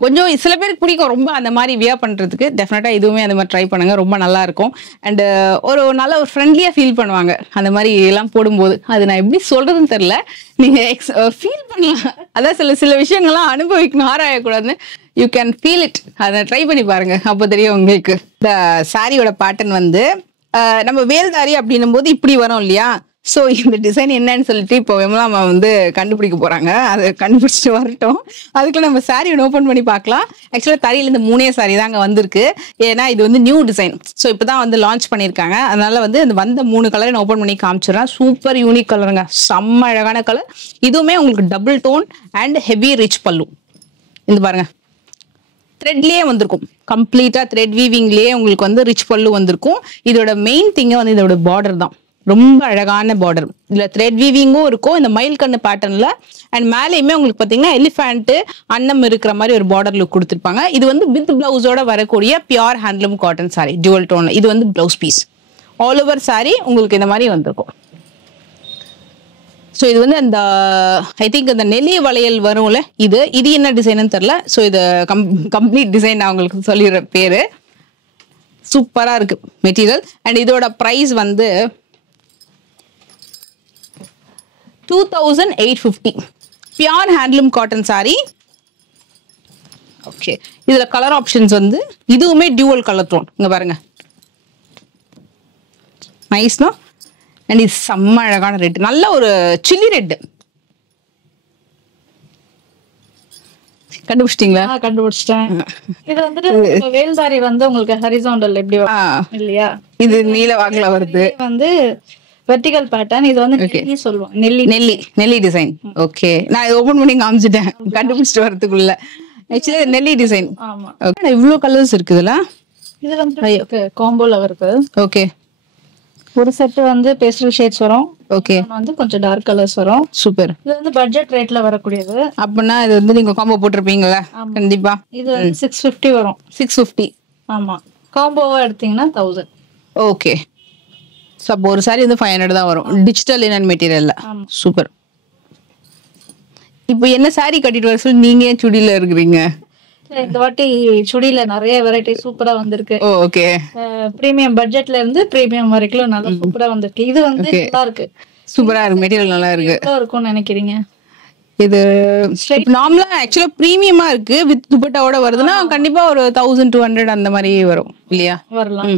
கொஞ்சம் சில பேருக்கு பிடிக்கும் ரொம்ப அந்த மாதிரி வியா பண்றதுக்கு. டெஃபினட்டா இதுவுமே அந்த மாதிரி ட்ரை பண்ணுங்க, ரொம்ப நல்லா இருக்கும். அண்ட் ஒரு நல்ல ஒரு ஃப்ரெண்ட்லியா ஃபீல் பண்ணுவாங்க அந்த மாதிரி எல்லாம் போடும்போது. அது நான் எப்படி சொல்றதுன்னு தெரியல, நீங்க ஃபீல் பண்ணலாம். அதான் சில விஷயங்கள்லாம் அனுபவிக்கணும், ஆராயக்கூடாதுன்னு. You can feel it. அதை ட்ரை பண்ணி பாருங்க, அப்போ தெரியும் உங்களுக்கு. இந்த சாரியோட பேட்டர்ன் வந்து நம்ம வேல்தாரி அப்படின்னும் போது இப்படி வரும் இல்லையா. ஸோ இந்த டிசைன் என்னன்னு சொல்லிட்டு இப்போ நம்ம வந்து கண்டுபிடிக்க போறாங்க. அதை கண்டுபிடிச்சிட்டு வரட்டும், அதுக்குள்ள நம்ம சாரி ஓப்பன் பண்ணி பார்க்கலாம். ஆக்சுவலாக தறியில இந்த 3 சாரி தாங்க வந்திருக்கு, ஏன்னா இது வந்து நியூ டிசைன். ஸோ இப்போதான் வந்து லான்ச் பண்ணியிருக்காங்க. அதனால வந்து இந்த வந்த 3 கலரை நான் ஓப்பன் பண்ணி காமிச்சிடறேன். சூப்பர் யூனிக் கலருங்க, செம்ம அழகான கலர். இதுவுமே உங்களுக்கு double tone and heavy rich pallu. இந்த பாருங்க, த்ரெட்லயே வந்திருக்கும், கம்ப்ளீட்டா த்ரெட் வீவிங்லயே உங்களுக்கு வந்து ரிச் பல்லு வந்திருக்கும். இதோட மெயின் திங்க வந்து இதோட பார்டர் தான், ரொம்ப அழகான பார்டர். இதுல த்ரெட் வீவிங்கும் இருக்கும் இந்த மயில் கண்ணு பேட்டர்ன்ல. அண்ட் மேலேயுமே உங்களுக்கு பாத்தீங்கன்னா எலிஃபண்ட் அன்னம் இருக்கிற மாதிரி ஒரு பார்டர் லுக் கொடுத்துருப்பாங்க. இது வந்து வித் பிளவுஸோட வரக்கூடிய pure handloom cotton sari, jewel டோன்ல. இது வந்து blouse piece. All over sari உங்களுக்கு இந்த மாதிரி வந்திருக்கும். ஸோ இது வந்து அந்த ஐ திங்க் அந்த நெல்லி வளையல் வரும்ல, இது என்ன டிசைன்னு தெரியல. ஸோ இது கம்ப்ளீட் டிசைன் நான் உங்களுக்கு சொல்லிடுற பேரு. சூப்பரா இருக்கு மெட்டீரியல். அண்ட் இதோட ப்ரைஸ் வந்து 2850. Pure handloom cotton sorry. Okay, இதுல கலர் ஆப்ஷன்ஸ் வந்து இதுவுமே டியூவல் கலர் டோன். இங்க பாருங்க, நைஸ்னா. அண்ட் இது செம்ம அழகான ரெட், நல்ல ஒரு சில்லி ரெட். கண்டுபிடிச்சிட்டீங்களா? கண்டுபிடிச்சிட்டேன். இது வந்துட்டு வேல்தாரி வந்து உங்களுக்கு ஹரிசாண்டல் எப்படி இல்லையா, இது நீல வாக்குல வருது. வந்து வெர்டிகல் பேட்டர்ன். இது வந்து நெல்லி சொல்லுவோம், நெல்லி டிசைன். ஓகே, நான் இதை ஓபன் பண்ணி காமிச்சிட்டேன் கண்டுபிடிச்சிட்டு வரதுக்குள்ள. ஆக்சுவலி நெல்லி டிசைன். ஆமா, இவ்வளவு கலர்ஸ் இருக்குதுல. இது வந்து காம்போல வருது. ஓகே, ஒரு செட் வந்து பேஸ்டல் ஷேட்ஸ் வரும். ஓகே, வந்து கொஞ்சம் டார்க் கலர்ஸ் வரும். சூப்பர். இது வந்து பட்ஜெட் ரேட்ல வரக்கூடியது. அப்படின்னா இது வந்து நீங்க காம்போ போட்டிருப்பீங்களா? கண்டிப்பா. இது வந்து 650 வரும். 650. ஆமா, காம்போவா எடுத்தீங்கன்னா 1000. ஓகே, ஸோ அப்போ ஒரு சாரி வந்து 500 தான் வரும், டிஜிட்டல் லினன் மெட்டீரியல்ல. சூப்பர். இப்போ என்ன சாரி கட்டிட்டு வர சொல்லி நீங்க ஏன் சுடியில இருக்கிறீங்க? இந்த வாட்டி சுடியில நிறைய வெரைட்டி சூப்பரா வந்திருக்கு. ஓகே, பிரீமியம் பட்ஜெட்ல இருந்து பிரீமியம் வரைக்கும் நல்லா சூப்பரா வந்திருக்கு. இது வந்து நல்லா இருக்கு, சூப்பரா இருக்கு, மெட்டீரியல் நல்லா இருக்கு. எவ்வளவு இருக்கும்னு நினைக்கிறீங்க? இது நார்மலா ஆக்சுவலா பிரீமியமா இருக்கு, வித் துப்பட்டாவோட வருதுன்னா கண்டிப்பா ஒரு 1200 அந்த மாதிரி வரும் இல்லையா? வரலாம்.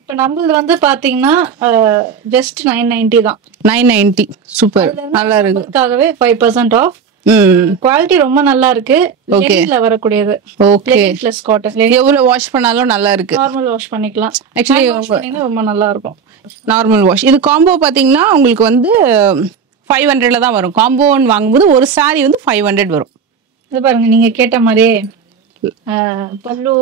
இப்ப நம்மளது வந்து பாத்தீங்கன்னா ஜஸ்ட் 990 தான். 990. சூப்பர், நல்லா இருக்கு. அதுக்காகவே 5% ஆஃப். குவாலிட்டி ரொம்ப நல்லா இருக்கு. லெகின்ல வரக்கூடியது. Okay, plus cotton. எவ்வளவு வாஷ் பண்ணாலும் நல்லா இருக்கு. நார்மல் வாஷ் பண்ணிக்கலாம். ஆக்சுவலி ரொம்ப நல்லா இருக்கும் நார்மல் வாஷ். இது காம்போ பாத்தீங்கன்னா உங்களுக்கு வந்து 500ல தான் வரும். காம்போன்னு வாங்கும்போது ஒரு சாரி வந்து 500 வரும். இது பாருங்க, நீங்க கேட்ட மாதிரியே பல்லு.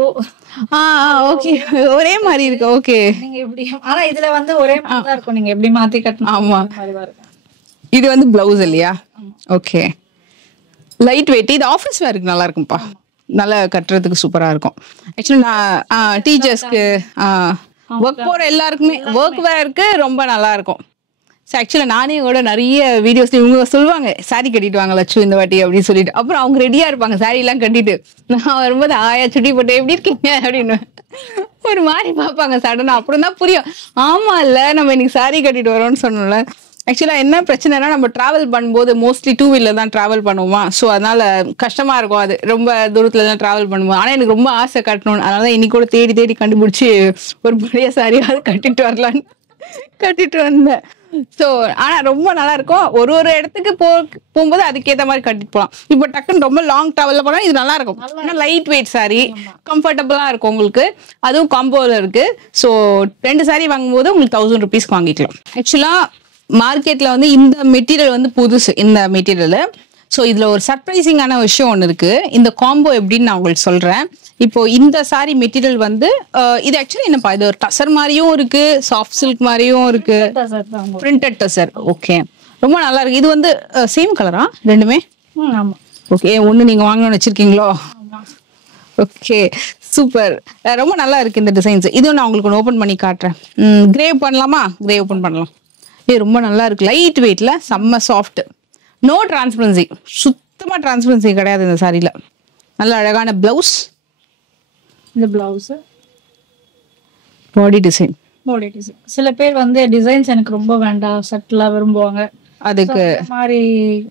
ஓகே, ஒரே மாதிரி இருக்கு. ஓகே, நீங்க எப்படி, ஆனா இதுல வந்து ஒரே மாதிரி தான் இருக்கும், நீங்க எப்படி மாத்தி கட்டணும். ஆமா, இது வந்து பிளவுஸ் இல்லையா? Okay, light weight. இது ஆஃபீஸ் வேருக்கு நல்லா இருக்கும்பா, நல்லா கட்டுறதுக்கு சூப்பரா இருக்கும். ஆக்சுவலி நான் டீச்சர்ஸ்க்கு ஒர்க் போற எல்லாருக்குமே ஒர்க் வேருக்கு ரொம்ப நல்லா இருக்கும். ஸோ ஆக்சுவலாக நானே கூட நிறைய வீடியோஸ் இவங்க சொல்லுவாங்க சாரி கட்டிட்டு வாங்க லட்சு இந்த வாட்டி அப்படின்னு சொல்லிட்டு. அப்புறம் அவங்க ரெடியா இருப்பாங்க சாரி எல்லாம் கட்டிட்டு. நான் வரும்போது ஆயா சுட்டி போட்டு எப்படி இருக்கீங்க அப்படின்னு ஒரு மாதிரி பார்ப்பாங்க சடனா. அப்புறம் தான் புரியும், ஆமா இல்ல நம்ம இன்னைக்கு சாரி கட்டிட்டு வரோம்னு சொன்னோம்ல. ஆக்சுவலா என்ன பிரச்சனைனா நம்ம டிராவல் பண்ணும்போது மோஸ்ட்லி 2 வீலர் தான் டிராவல் பண்ணுவோமா, ஸோ அதனால கஷ்டமா இருக்கும். அது ரொம்ப தூரத்துல தான் டிராவல் பண்ணுவோம். ஆனா எனக்கு ரொம்ப ஆசை கட்டணும்னு, அதனால இன்னைக்கு கூட தேடி தேடி கண்டுபிடிச்சி ஒரு பழைய சாரியாவது கட்டிட்டு வரலான்னு கட்டிட்டு வந்தேன். ஸோ ஆனா ரொம்ப நல்லா இருக்கும். ஒரு ஒரு இடத்துக்கு போகும்போது அதுக்கேற்ற மாதிரி கட்டிட்டு போகலாம். இப்போ டக்குன்னு ரொம்ப லாங் டிராவல்ல போனா இது நல்லா இருக்கும். ஏன்னா லைட் வெயிட் சாரி, கம்ஃபர்டபுளா இருக்கும் உங்களுக்கு. அதுவும் காம்போல இருக்கு. ஸோ 2 சாரி வாங்கும்போது உங்களுக்கு 1000 rupeesக்கு வாங்கிக்கலாம். ஆக்சுவலா மார்க்கெட்ல வந்து இந்த மெட்டீரியல் வந்து புதுசு, இந்த மெட்டீரியல். ஸோ இதுல ஒரு சர்ப்ரைசிங்கான விஷயம் ஒன்று இருக்கு. இந்த காம்போ எப்படின்னு நான் உங்களுக்கு சொல்றேன். இப்போ இந்த சாரி மெட்டீரியல் வந்து இது ஆக்சுவலி என்னப்பா, இது ஒரு டசர் மாதிரியும் இருக்கு, சாஃப்ட் சில்க் மாதிரியும் இருக்கு, பிரிண்டட் டசர். ஓகே, ரொம்ப நல்லா இருக்கு. இது வந்து சேம் கலரா ரெண்டுமே? ஆமா. ஓகே, ஒன்று நீங்க வாங்கணும்னு வச்சிருக்கீங்களோ? Okay, super. ரொம்ப நல்லா இருக்கு இந்த டிசைன்ஸ். இதுவும் நான் உங்களுக்கு ஓப்பன் பண்ணி காட்டுறேன். கிரே பண்ணலாமா? கிரே ஓப்பன் பண்ணலாம். ரொம்ப நல்லா இருக்கு. லைட் வெயிட்ல, செம்ம சாஃப்ட், நோ டிரான்ஸ்பரன்சி, சுத்தமா டிரான்ஸ்பரன்சி கிடையாது இந்த சாரியில. நல்ல அழகான பிளவுஸ். இந்த பிளவுஸ் பாடி டிசைன். சில பேர் வந்து டிசைன்ஸ் எனக்கு ரொம்ப வேண்டாம், சட்டிலா விரும்புவாங்க. அதுக்கு மாதிரி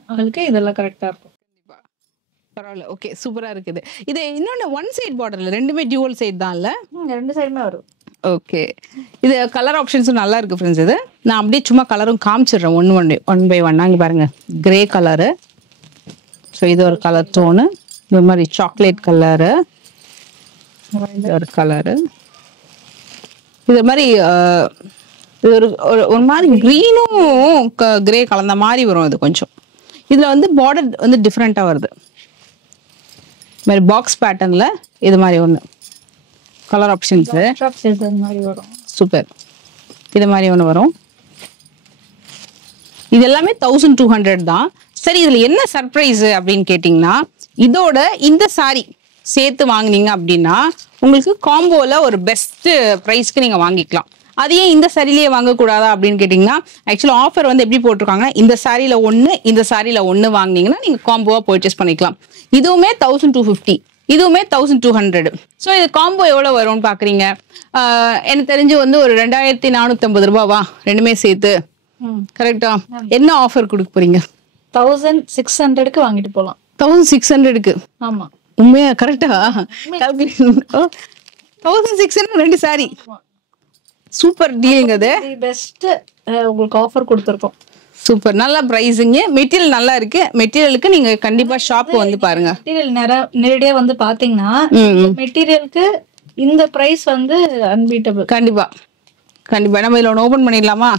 அவங்களுக்கு இதெல்லாம் கரெக்டா இருக்கும். பரவாயில்ல. ஓகே, சூப்பரா இருக்குது. இது இன்னொன்னு ஒன் சைட் பார்டர்ல, ரெண்டுமே டியூவல் சைட் தான் இல்ல? 2 சைடுமே வரும். ஓகே, இது கலர் ஆப்ஷன்ஸும் நல்லா இருக்கு ஃப்ரெண்ட்ஸ். இது நான் அப்படியே சும்மா கலரும் காமிச்சிடுறேன் ஒன் பை ஒன். இங்க பாருங்க, கிரே கலரு. ஸோ இது ஒரு கலர் டோனு. இது மாதிரி சாக்லேட் கலரு, ஒரு கலரு. இது மாதிரி இது ஒரு மாதிரி கிரீனும் கிரே கலந்த மாதிரி வரும். இது கொஞ்சம் இதுல வந்து பார்டர் வந்து டிஃப்ரெண்டா வருது. இது மாதிரி பாக்ஸ் பேட்டர்ன்ல இது மாதிரி ஒன்று கலர் ஆப்ஷன்ஸ் சூப்பர். இது மாதிரி ஒன்று வரும். இது எல்லாமே 1200 தான். சரி, இதுல என்ன சர்ப்ரைஸ் அப்படின்னு கேட்டீங்கன்னா, இதோட இந்த சாரி சேர்த்து வாங்கினீங்க அப்படின்னா உங்களுக்கு காம்போல ஒரு பெஸ்ட் ப்ரைஸ்க்கு நீங்க வாங்கிக்கலாம். அதையே இந்த சாரிலேயே வாங்கக்கூடாதா அப்படின்னு கேட்டிங்கன்னா, ஆக்சுவலி ஆஃபர் வந்து எப்படி போட்டிருக்காங்கன்னா, இந்த சாரியில் ஒன்று இந்த சாரியில் ஒன்று வாங்கினீங்கன்னா நீங்கள் காம்போவாக பர்ச்சேஸ் பண்ணிக்கலாம். இதுவுமே 1250, இதுவுமே 1200. ஸோ இது காம்போ எவ்வளோ வரும்னு பார்க்குறீங்க? எனக்கு தெரிஞ்சு வந்து ஒரு 2450 ரூபாவா ரெண்டுமே சேர்த்து? கரெக்டா? என்ன ஆஃபர் கொடுக்க போறீங்க? 1600க்கு வாங்கிட்டு போகலாம். 1600க்கு? ஆமா, உண்மையா? கரெக்டா? 1600 2 சாரி. Super dealing. அது பெஸ்ட் உங்களுக்கு ஆஃபர் கொடுத்துருக்கோம். சூப்பர், நல்ல பிரைசிங், மெட்டீரியல் நல்லா இருக்கு. மெட்டீரியலுக்கு நீங்க கண்டிப்பா ஷாப் வந்து பாருங்க. மெட்டீரியல் நேரடியா வந்து பாத்தீங்கன்னா மெட்டீரியலுக்கு இந்த பிரைஸ் வந்து அன்பீட்டபிள். கண்டிப்பா கண்டிப்பா. நம்ம இதுல ஒன்று ஓபன் பண்ணிடலாமா?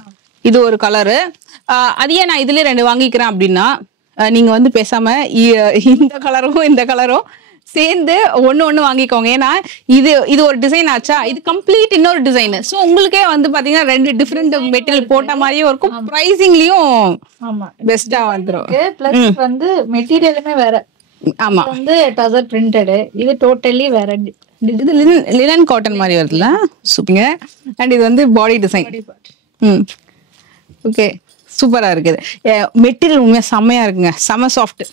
இது ஒரு கலரு. அதையே நான் இதுல 2 வாங்கிக்கிறேன் அப்படின்னா நீங்க வந்து பேசாம இந்த கலரும் இந்த கலரும் சேர்ந்து ஒண்ணு வாங்கிக்கோங்க. ஏன்னா இது ஒரு டிசைன் ஆச்சா, இது கம்ப்ளீட் இன்னொரு டிசைன். ஸோ உங்களுக்கே வந்து பாத்தீங்கன்னா 2 டிஃப்ரெண்ட் மெட்டீரியல் போட்ட மாதிரியும் இருக்கும், பிரைசிங்லயும் பெஸ்டா வந்துடும். பிளஸ் வந்து மெட்டீரியலுமே வேற. ஆமா, வந்து டசர் பிரிண்டட், இது டோட்டலி வேற. இது லினன் காட்டன் மாதிரி வருதுல, சூப்பருங்க. அண்ட் இது வந்து பாடி டிசைன். ஓகே, சூப்பரா இருக்குது. மெட்டீரியல் உண்மையா செம்மையா இருக்குங்க, செம சாஃப்ட்.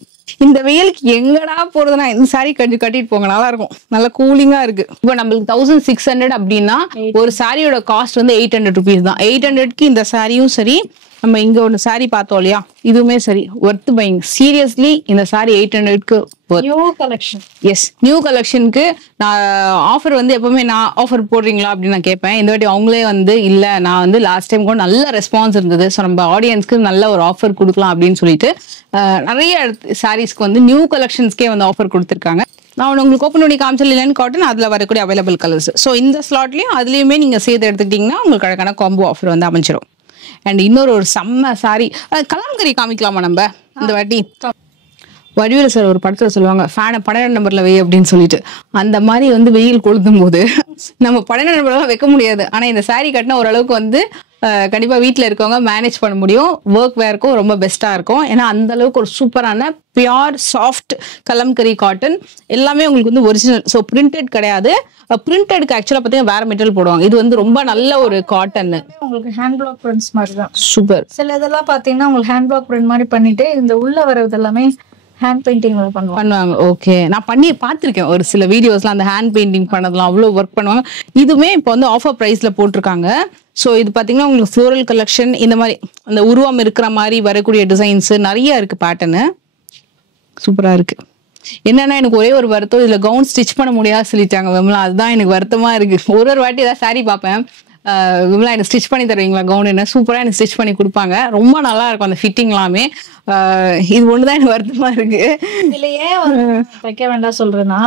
இந்த வெயிலுக்கு எங்கடா போறதுன்னா இந்த சாரி கட்டிட்டு போங்க, நல்லா இருக்கும், நல்லா கூலிங்கா இருக்கு. இப்போ நம்மளுக்கு 1600 அப்படின்னா ஒரு சாரியோட காஸ்ட் வந்து 800 rupees தான். 800க்கு இந்த சாரியும் சரி, நம்ம இங்க ஒரு சாரி பார்த்தோம் இல்லையா, இதுவுமே சரி, ஒர்த் பையிங். சீரியஸ்லி இந்த சாரி 800க்கு நியூ கலெக்ஷன். எஸ், நியூ கலெக்ஷனுக்கு நான் ஆஃபர் வந்து எப்பவுமே நான் ஆஃபர் போடுறீங்களா அப்படின்னு நான் கேட்பேன். இந்த வாட்டி அவங்களே வந்து இல்ல, நான் வந்து லாஸ்ட் டைம் கூட நல்ல ரெஸ்பான்ஸ் இருந்தது, ஸோ நம்ம ஆடியன்ஸ்க்கு நல்ல ஒரு ஆஃபர் கொடுக்கலாம் அப்படின்னு சொல்லிட்டு நிறைய சாரீஸ்க்கு வந்து நியூ கலெக்ஷன்ஸ்க்கே வந்து ஆஃபர் கொடுத்துருக்காங்க. நான் உங்களுக்கு ஓப்பன் பண்ணி காமிச்சல் இல்லைன்னு காட்டன், அதில் வரக்கூடிய அவைலபிள் கலர்ஸ். ஸோ இந்த ஸ்லாட்லையும் அதுலேயுமே நீங்கள் சேர்த்து எடுத்துக்கிட்டிங்கன்னா உங்களுக்கு அழகான காம்போ ஆஃபர் வந்து அமைச்சிடும். அண்ட் இன்னொரு ஒரு செம்ம சாரி, கலாம்கரி காமிக்கலாமா நம்ம இந்த வாட்டி? வடிவேலு சார் ஒரு படத்துல சொல்லுவாங்க, ஃபேனை 12 நம்பர்ல வை அப்படின்னு சொல்லிட்டு. அந்த மாதிரி வந்து வெயில் கொளுத்தும் போது நம்ம 12 நம்பர்லாம் வைக்க முடியாது. ஆனா இந்த சாரி கட்டினா ஓரளவுக்கு வந்து கண்டிப்பா வீட்டுல இருக்கவங்க மேனேஜ் பண்ண முடியும். ஒர்க் வேர்க்கும் ரொம்ப பெஸ்டா இருக்கும். ஏன்னா அந்த அளவுக்கு ஒரு சூப்பரான பியூர் சாஃப்ட் கலம்கரி காட்டன், எல்லாமே உங்களுக்கு வந்து ஒரிஜினல். ஸோ பிரிண்டட் கிடையாது. பிரிண்டடுக்கு ஆக்சுவலா பார்த்தீங்கன்னா வேற மெட்டீரியல் போடுவாங்க. இது வந்து ரொம்ப நல்ல ஒரு காட்டன். உங்களுக்கு ஹேண்ட் பிளாக் பிரிண்ட்ஸ் மாதிரி தான். சூப்பர். சில இதெல்லாம் பாத்தீங்கன்னா உங்களுக்கு ஹேண்ட் பிளாக் பிரிண்ட் மாதிரி பண்ணிட்டு இந்த உள்ள வரது எல்லாமே ஹேண்ட் பெயிண்டிங் பண்ணுவாங்க. ஓகே, நான் பண்ணி பார்த்துருக்கேன் ஒரு சில வீடியோஸ்லாம். அந்த ஹேண்ட் பெயிண்டிங் பண்ணதெல்லாம் அவ்வளோ ஒர்க் பண்ணுவாங்க. இதுவுமே இப்போ வந்து ஆஃபர் ப்ரைஸ்ல போட்டிருக்காங்க. ஸோ இது பார்த்தீங்கன்னா உங்களுக்கு ஃப்ளோரல் கலெக்ஷன், இந்த மாதிரி அந்த உருவம் இருக்கிற மாதிரி வரக்கூடிய டிசைன்ஸ் நிறைய இருக்கு. பேட்டர்னு சூப்பரா இருக்கு. என்னன்னா எனக்கு ஒரே ஒரு வருத்தம், இதுல கவுன் ஸ்டிச் பண்ண முடியாது சொல்லிட்டாங்க விமலா. அதுதான் எனக்கு வருத்தமா இருக்கு. ஒரு வாட்டி ஏதாவது சாரி பார்ப்பேன், விமலா எனக்கு ஸ்டிச் பண்ணி தருவீங்களா கவுன், என்ன சூப்பரா எனக்கு ஸ்டிச் பண்ணி கொடுப்பாங்க. ரொம்ப நல்லா இருக்கும் அந்த ஃபிட்டிங் எல்லாமே. இது ஒண்ணுதான் எனக்கு வருத்தமா இருக்கு. இதுல ஏன் தைக்க வேண்டாம் சொல்றேன்னா,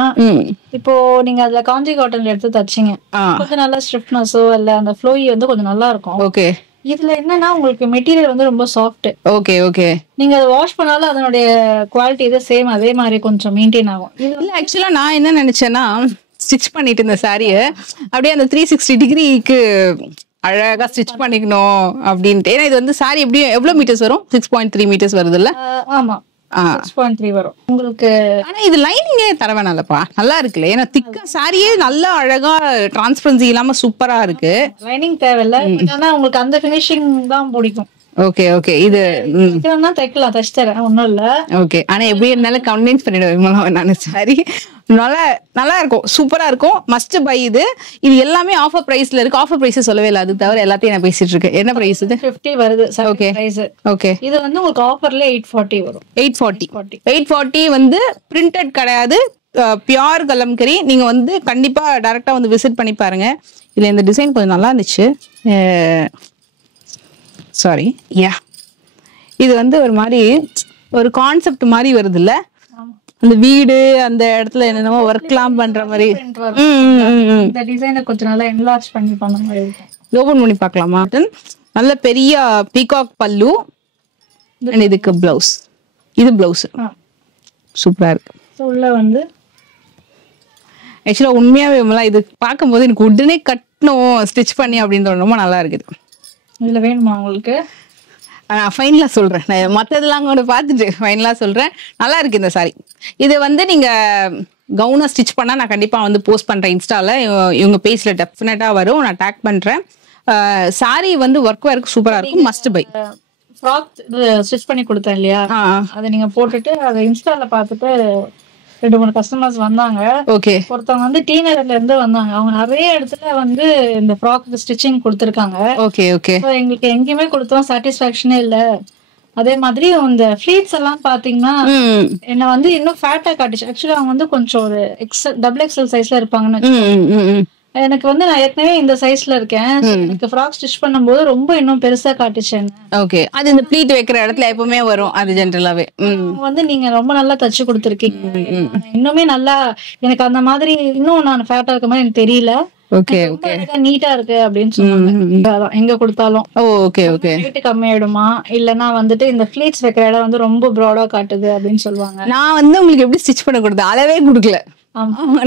இப்போ நீங்க அதுல காஞ்சி காட்டன்ல எடுத்து தச்சிங்க, கொஞ்சம் நல்லா ஸ்டிஃப்னஸோ இல்ல அந்த ஃப்ளோயி வந்து கொஞ்சம் நல்லா இருக்கும். ஓகே. இதுல என்னன்னா உங்களுக்கு மெட்டீரியல் வந்து ரொம்ப சாஃப்ட். Okay okay. நீங்க அதை வாஷ் பண்ணாலும் அதனுடைய குவாலிட்டி இது சேம் அதே மாதிரி கொஞ்சம் மெயின்டைன் ஆகும். இல்ல ஆக்சுவலா நான் என்ன நினைச்சேன்னா, ஸ்டிச் பண்ணிட்டு இந்த சாரிய அப்படியே அந்த 360 டிகிரிக்கு அழகா ஸ்டிச் பண்ணிக்கணும் அப்படின்ட்டு. ஏன்னா இது வந்து சாரி எப்படியும் எவ்வளவு மீட்டர்ஸ் வரும்? 6.3 மீட்டர்ஸ் வருது இல்ல? ஆமா, 6.3 வரும் உங்களுக்கு. ஆனா இது லைனிங்கே தர வேணாம்லப்பா, நல்லா இருக்குல்ல. ஏன்னா திக்கா சாரியே நல்லா அழகா டிரான்ஸ்பரன்சி இல்லாம சூப்பரா இருக்கு. லைனிங் தேவையில்ல, ஆனா உங்களுக்கு அந்த ஃபினிஷிங் தான் பிடிக்கும். Okay okay. இது தைக்கலாம், தச்சு தரேன், ஒண்ணும் இல்ல. ஓகே. ஆனா எப்படி இருந்தாலும் கன்வின்ஸ் பண்ணிடுவேன் நான். சாரி நல்லா இருக்கும், சூப்பரா இருக்கும். Must by. இது எல்லாமே ஆஃபர் பிரைஸ்ல இருக்கு. ஆஃபர் பிரைஸ் சொல்லவே இல்லை, அது தவிர எல்லாத்தையும் நான் பேசிட்டு இருக்கேன். என்ன பிரைஸ் இது? 50 வருது. Okay okay. இது வந்து உங்களுக்கு ஆஃபர்ல 840 வரும். 840 வந்து பிரிண்டட் கிடையாது, பியூர் கலம்கரி. நீங்க வந்து கண்டிப்பா டைரக்டா வந்து விசிட் பண்ணி பாருங்க. இதுல இந்த டிசைன் கொஞ்சம் நல்லா இருந்துச்சு. சாரி யா, இது வந்து ஒரு மாதிரி ஒரு கான்செப்ட் மாதிரி வருது இல்ல, அந்த வீடு அந்த இடத்துல என்னென்னமோ ஒர்க்லாம் பண்ற மாதிரி. இந்த டிசைனை கொஞ்சம் நல்லா என்லார்ஜ் பண்ணி பண்ண மாதிரி இருக்கும். ஓபன் பண்ணி பார்க்கலாமா? நல்ல பெரிய பீகாக் பல்லு, இதுக்கு பிளவுஸ். இது பிளவுஸ் சூப்பரா இருக்கு. உள்ள வந்து ஆக்சுவலா உண்மையாவே இது பார்க்கும்போது எனக்கு உடனே கட்டணும் ஸ்டிச் பண்ணி அப்படின்னு ரொம்ப நல்லா இருக்குது. இதுல வேணுமா உங்களுக்கு? நான் ஃபைனலா சொல்றேன், நான் மற்றதெல்லாம் கூட பார்த்துட்டு ஃபைனலா சொல்றேன். நல்லா இருக்கு இந்த சாரி. இது வந்து நீங்க கவுனா ஸ்டிச் பண்ணா நான் கண்டிப்பா வந்து போஸ்ட் பண்றேன் இன்ஸ்டால. இவங்க பேஜ்ல டெஃபினட்டா வரும், நான் டேக் பண்றேன். சாரி வந்து ஒர்க் வேர்க்கு சூப்பரா இருக்கும், மஸ்ட் பை. ஃப்ராக் ஸ்டிச் பண்ணி கொடுத்தேன் இல்லையா, அதை நீங்க போட்டுட்டு அதை இன்ஸ்டால பார்த்துட்டு 2-3 கஸ்டமர்ஸ் வந்தாங்க. ஓகே. ஒருத்தவங்க வந்து டி நகர்ல இருந்து வந்தாங்க. அவங்க நிறைய இடத்துல வந்து இந்த ஃப்ராக் ஸ்டிச்சிங் கொடுத்துருக்காங்க. Okay okay. எங்களுக்கு எங்கேயுமே கொடுத்தோம் சாட்டிஸ்பாக்சனே இல்ல. அதே மாதிரி இந்த ஃபிளீட்ஸ் எல்லாம் பாத்தீங்கன்னா என்ன வந்து இன்னும் ஃபேட்டா காட்டுச்சு. ஆக்சுவலா அவங்க வந்து கொஞ்சம் ஒரு டபுள் எக்ஸ்எல் சைஸ்ல இருப்பாங்கன்னு. எனக்கு வந்து நான் ஏற்கனவே இந்த சைஸ்ல இருக்கேன். எனக்கு ஃப்ராக் ஸ்டிச் பண்ணும்போது ரொம்ப இன்னும் பெருசா காட்டுச்சேன். ஓகே. அது இந்த ப்ளீட் வைக்கிற இடத்துல எப்பவுமே வரும், அது ஜெனரலாவே. வந்து நீங்க ரொம்ப நல்லா தச்சு கொடுத்துருக்கீங்க. இன்னுமே நல்லா எனக்கு அந்த மாதிரி இன்னும் நான் ஃபேட்டா இருக்க மாதிரி எனக்கு தெரியல. Okay okay. நீட்டா இருக்கு அப்படின்னு சொன்னாங்க. எங்க கொடுத்தாலும் ஓகே ஓகே. ரேட் கம்மியாயிடுமா இல்லனா வந்துட்டு இந்த ஃபிளீட்ஸ் வைக்கிற இடம் வந்து ரொம்ப ப்ராடா காட்டுது அப்படின்னு சொல்லுவாங்க. நான் வந்து உங்களுக்கு எப்படி ஸ்டிச் பண்ண கொடுத்தேன், அளவே கொடுக்கல.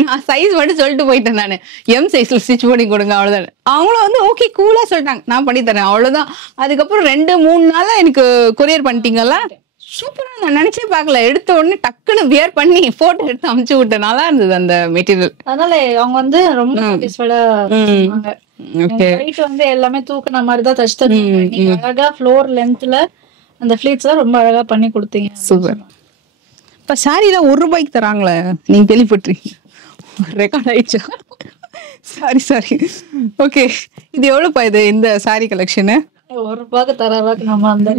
நான் சைஸ் மட்டும் சொல்லிட்டு போயிட்டேன். நானு எம் சைஸ்ல ஸ்டிச் பண்ணி கொடுங்க அவ்வளவுதான். அவங்களும் வந்து ஓகே கூலா சொல்லிட்டாங்க, நான் பண்ணி தரேன் அவ்வளவுதான். அதுக்கப்புறம் 2-3 நாளா எனக்கு கொரியர் பண்ணிட்டீங்கல்ல, சூப்பரா. நான் நினைச்சே பார்க்கல, எடுத்த உடனே டக்குன்னு வியர் பண்ணி போட்டோ எடுத்து அனுப்பிச்சு விட்டேன். நல்லா இருந்தது அந்த மெட்டீரியல். அதனால அவங்க வந்து ரொம்ப சாட்டிஸ்ஃபைடா இருந்தாங்க. வெயிட் வந்து எல்லாமே தூக்குன மாதிரி தான் தச்சு தருவாங்க. நீங்க அழகா ஃப்ளோர் லென்த்ல அந்த ஃபிளீட்ஸ் ரொம்ப அழகா பண்ணி கொடுத்தீங்க. சூப்பர். இப்ப சாரிலாம் ₹1 தராங்களே, நீங்க கேள்விப்பட்டிருக்கீங்க? ரெக்கார்ட் ஆயிடுச்சா? சாரி. ஓகே. இது எவ்வளவுப்பா இது இந்த சாரி கலெக்ஷனு? ₹1 தர அளவுக்கு நம்ம அந்த.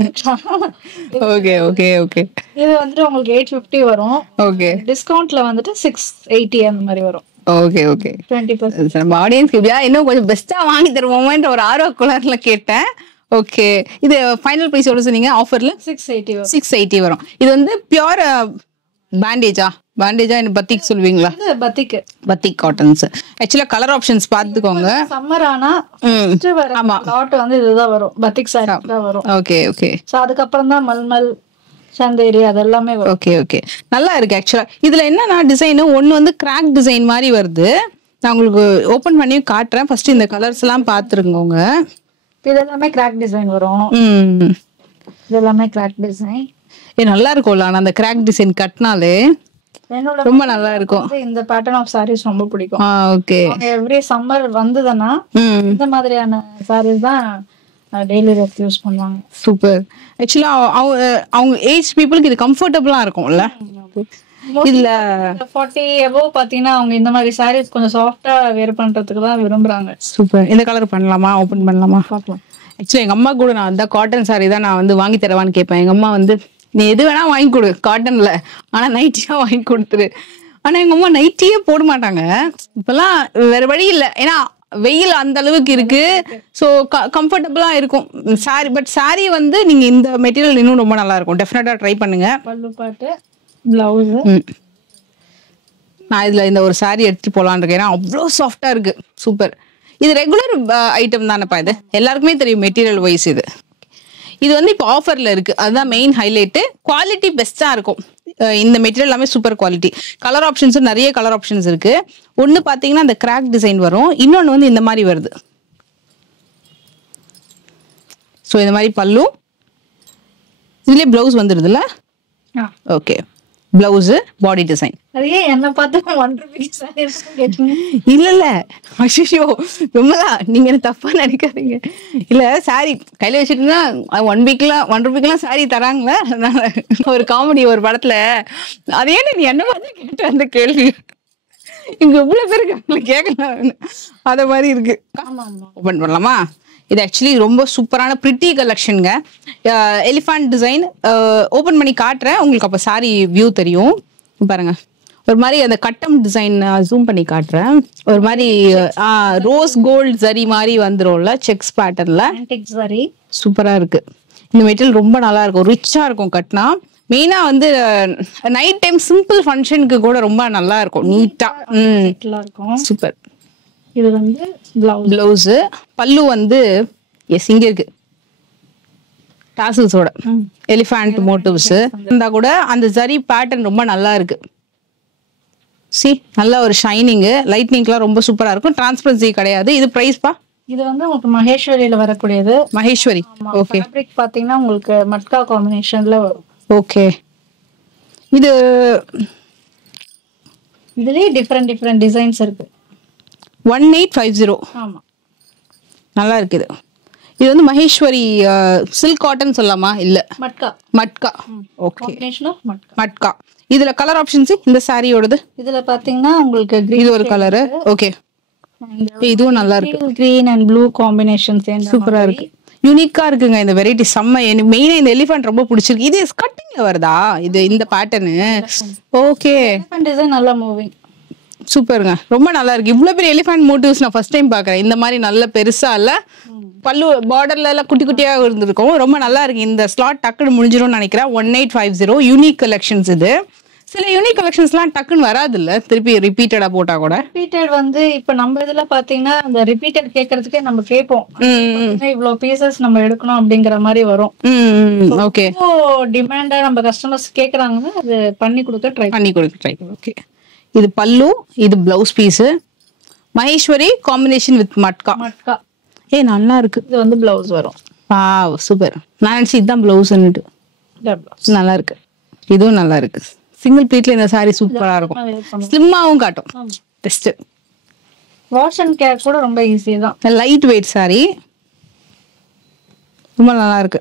Okay okay okay. இது வந்துட்டு உங்களுக்கு 850 வரும். ஓகே. டிஸ்கவுண்ட்ல வந்துட்டு 680 அந்த மாதிரி வரும். Okay okay. 20%. நம்ம ஆடியன்ஸ்க்கு இப்படியா இன்னும் கொஞ்சம் பெஸ்டா வாங்கி தருவோமேன்ற ஒரு ஆர்வக்குளர்ல கேட்டேன். ஓகே. இது ஃபைனல் பிரைஸ் எவ்வளவு சொன்னீங்க ஆஃபர்ல? 680 வரும். 680 வரும். இது வந்து பியூர் பேண்டேஜா என்ன பத்திக் சொல்வீங்களா? இது பத்திக் காட்டன்ஸ். ஆக்சுவலா கலர் ஆப்ஷன்ஸ் பாத்துக்கோங்க. சம்மர் ஆனா ஆமா லாட் வந்து இதுதான் வரும், பத்திக் சாரி தான் வரும். Okay okay. சோ அதுக்கு அப்புறம் தான் மல்மல் சந்தேரி அதெல்லாமே வரும். Okay okay. நல்லா இருக்கு ஆக்சுவலா. இதுல என்னன்னா டிசைன் ஒன்னு வந்து கிராக் டிசைன் மாதிரி வருது. நான் உங்களுக்கு ஓபன் பண்ணி காட்டுறேன். ஃபர்ஸ்ட் இந்த கலர்ஸ் எல்லாம் பாத்துருங்க. இது எல்லாமே கிராக் டிசைன் வரும். இது எல்லாமே கிராக் டிசைன். நல்லா இருக்கும்ல, ஆனா அந்த கிராக் டிசைன் கட்டினாலே ரொம்ப நல்லா இருக்கும். இந்த பேட்டர்ன் ஆஃப் சாரீஸ் ரொம்ப பிடிக்கும். ஓகே. எவ்ரி சம்மர் வந்ததுன்னா இந்த மாதிரியான சாரீஸ் தான் டெய்லி வேர் யூஸ் பண்ணுவாங்க. சூப்பர். ஆக்சுவலா அவங்க ஏஜ் பீப்புளுக்கு இது கம்ஃபர்டபுளா இருக்கும்ல. இருக்கு. இதுல 40 above பாத்தீங்கன்னா அவங்க இந்த மாதிரி சாரீஸ் கொஞ்சம் சாஃப்டா வேர் பண்றதுக்கு தான் விரும்புறாங்க. சூப்பர். இந்த கலர் பண்ணலாமா? ஓபன் பண்ணலாமா? பார்க்கலாம். ஆக்சுவலி எங்க அம்மா கூட நான் அந்த காட்டன் சாரி தான் நான் வந்து வாங்கி தரவான்னு கேட்பேன். எங்க அம்மா வந்து நீ எது வேணா வாங்கி கொடு காட்டன்ல, ஆனா நைட்டியா வாங்கி கொடுத்துரு. ஆனா எங்க அம்மா நைட்டியே போட மாட்டாங்க. இப்பெல்லாம் வேற வழி இல்லை, ஏன்னா வெயில் அந்த அளவுக்கு இருக்கு. ஸோ கம்ஃபர்டபுளா இருக்கும் சாரி. பட் சாரி வந்து நீங்க இந்த மெட்டீரியல் இன்னும் ரொம்ப நல்லா இருக்கும். டெஃபினட்டா ட்ரை பண்ணுங்க. பல்லு பாட்டு, பிளவுஸ். நான் இதுல இந்த ஒரு சாரி எடுத்துட்டு போலான்னு இருக்கேன், ஏன்னா அவ்வளோ சாஃப்டா இருக்கு. சூப்பர். இது ரெகுலர் ஐட்டம் தானேப்பா, இது எல்லாருக்குமே தெரியும் மெட்டீரியல் வைஸ். இது வந்து இப்போ ஆஃபர்ல இருக்கு, அதுதான் மெயின் ஹைலைட். குவாலிட்டி பெஸ்டா இருக்கும். இந்த மெட்டீரியல் எல்லாமே சூப்பர் குவாலிட்டி. கலர் ஆப்ஷன்ஸும் நிறைய கலர் ஆப்ஷன்ஸ் இருக்கு. ஒன்னு பாத்தீங்கன்னா இந்த கிராக் டிசைன் வரும், இன்னொன்னு வந்து இந்த மாதிரி வருது. ஸோ இந்த மாதிரி பல்லு, இதுலயே பிளவுஸ் வந்துருதுல்ல. Okay, blouse, body design. என்ன பார்த்து இல்ல இல்ல அஷிஷோ ரொம்பதான் நீங்க என்ன தப்பா நினைக்காதீங்க. இல்ல சாரி கையில வச்சுட்டுனா 1 வீக்லாம் சாரி தராங்களே. ஒரு காமெடி ஒரு படத்துல, அதே நீ என்ன மாதிரி கேட்ட அந்த கேள்வி இங்க இவ்வளவு பேருக்கு கேட்கலாம், அத மாதிரி இருக்கு. ஓபன் பண்ணலாமா? இது ஆக்சுவலி ரொம்ப சூப்பரான பிரிட்டி கலெக்ஷனுங்க. Elephant design. ஓபன் பண்ணி காட்டுறேன் உங்களுக்கு, அப்ப சாரி வியூ தெரியும். பாருங்க, ஒரு மாதிரி அந்த கட்டம் டிசைன் ஜூம் பண்ணி காட்டுறேன். ஒரு மாதிரி ரோஸ் கோல்ட் ஜரி மாதிரி வந்துரும்ல, செக்ஸ் பேட்டர்ன்ல. சூப்பரா இருக்கு. இந்த மெட்டீரியல் ரொம்ப நல்லா இருக்கும், ரிச்சா இருக்கும் கட்டினா. மெயினா வந்து நைட் டைம் சிம்பிள் ஃபங்க்ஷனுக்கு கூட ரொம்ப நல்லா இருக்கும், நீட்டா இருக்கும். சூப்பர். இது வந்து பிளவுஸ். பல்லு வந்து எஸ் இங்க இருக்கு, டாசல்ஸோட எலிஃபண்ட் மோட்டிவ்ஸ் இருந்தா கூட அந்த ஜரி பேட்டர்ன் ரொம்ப நல்லா இருக்கு. சி, நல்ல ஒரு ஷைனிங், லைட்னிங்லாம் ரொம்ப சூப்பரா இருக்கும். டிரான்ஸ்பரன்சி கிடையாது. இது பிரைஸ் பா? இது வந்து உங்களுக்கு மகேஸ்வரியில வரக்கூடியது. மகேஸ்வரி. ஓகே. ஃபேப்ரிக் பாத்தீங்கன்னா உங்களுக்கு மட்கா காம்பினேஷன்ல வரும். ஓகே. இது இதுலயே டிஃபரெண்ட் டிசைன்ஸ் இருக்கு. 1850. ஆமா, நல்லா இருக்கு. இது வந்து மகேஸ்வரி சில்க் காட்டன் சொல்லலாமா? இல்ல, matka. Okay, combination of matka. இதுல கலர் ஆப்ஷன்ஸ் இந்த சாரியோடது. இதுல பாத்தீங்கன்னா உங்களுக்கு இது ஒரு கலர். ஓகே, இதுவும் நல்லா இருக்கு. கிரீன் அண்ட் ப்ளூ காம்பினேஷன் சூப்பரா இருக்கு, யூனிக்கா இருக்குங்க இந்த வெரைட்டி. செம்ம. எனக்கு மெயினா இந்த எலிஃபண்ட் ரொம்ப பிடிச்சிருக்கு. இது கட்டிங்ல வருதா இது, இந்த பேட்டர்ன்? ஓகே, எலிஃபண்ட் டிசைன் நல்லா மூவிங். சூப்பருங்க, ரொம்ப நல்லா இருக்கு. இவ்வளவு பெரிய எலிஃபண்ட் மோட்டிவ்ஸ் நான் ஃபர்ஸ்ட் டைம் பாக்குறேன். இந்த மாதிரி நல்ல பெருசா இல்ல, பல்லு பார்டர்ல எல்லாம் குட்டி குட்டியா இருந்திருக்கும். ரொம்ப நல்லா இருக்கு. இந்த ஸ்லாட் டக்குன்னு முடிஞ்சிரும்னு நினைக்கிறேன். 1850 யூனிக் கலெக்ஷன்ஸ். இது சில யூனிக் கலெக்ஷன்ஸ்லாம் டக்குன்னு வராது இல்ல, திருப்பி ரிப்பீட்டடா போட்டா கூட. ரிப்பீட்டட் வந்து இப்ப நம்ம இதுல பாத்தீங்கன்னா அந்த ரிப்பீட்டட் கேட்கறதுக்கே நம்ம கேட்போம், இவ்வளவு பீசஸ் நம்ம எடுக்கணும் அப்படிங்கிற மாதிரி வரும். ஓகே, டிமாண்டா நம்ம கஸ்டமர்ஸ் கேக்குறாங்கன்னா அது பண்ணி கொடுக்க ட்ரை. ஓகே, இது பல்லு, இது blouse piece. Maheshwari combination with matka. நல்லா இருக்கு. இது வந்து பிளவுஸ் வரும். சூப்பர். நான் நினைச்சு இதுதான் பிளவுஸ்ன்னுட்டு. நல்லா இருக்கு, இதுவும் நல்லா இருக்கு. சிங்கிள் பீட்ல இந்த சாரி சூப்பரா இருக்கும், ஸ்லிம்மாவும் காட்டும். பெஸ்ட். வாஷ் அண்ட் கேர் கூட ரொம்ப ஈஸி தான். லைட் வெயிட் சாரி, ரொம்ப நல்லா இருக்கு.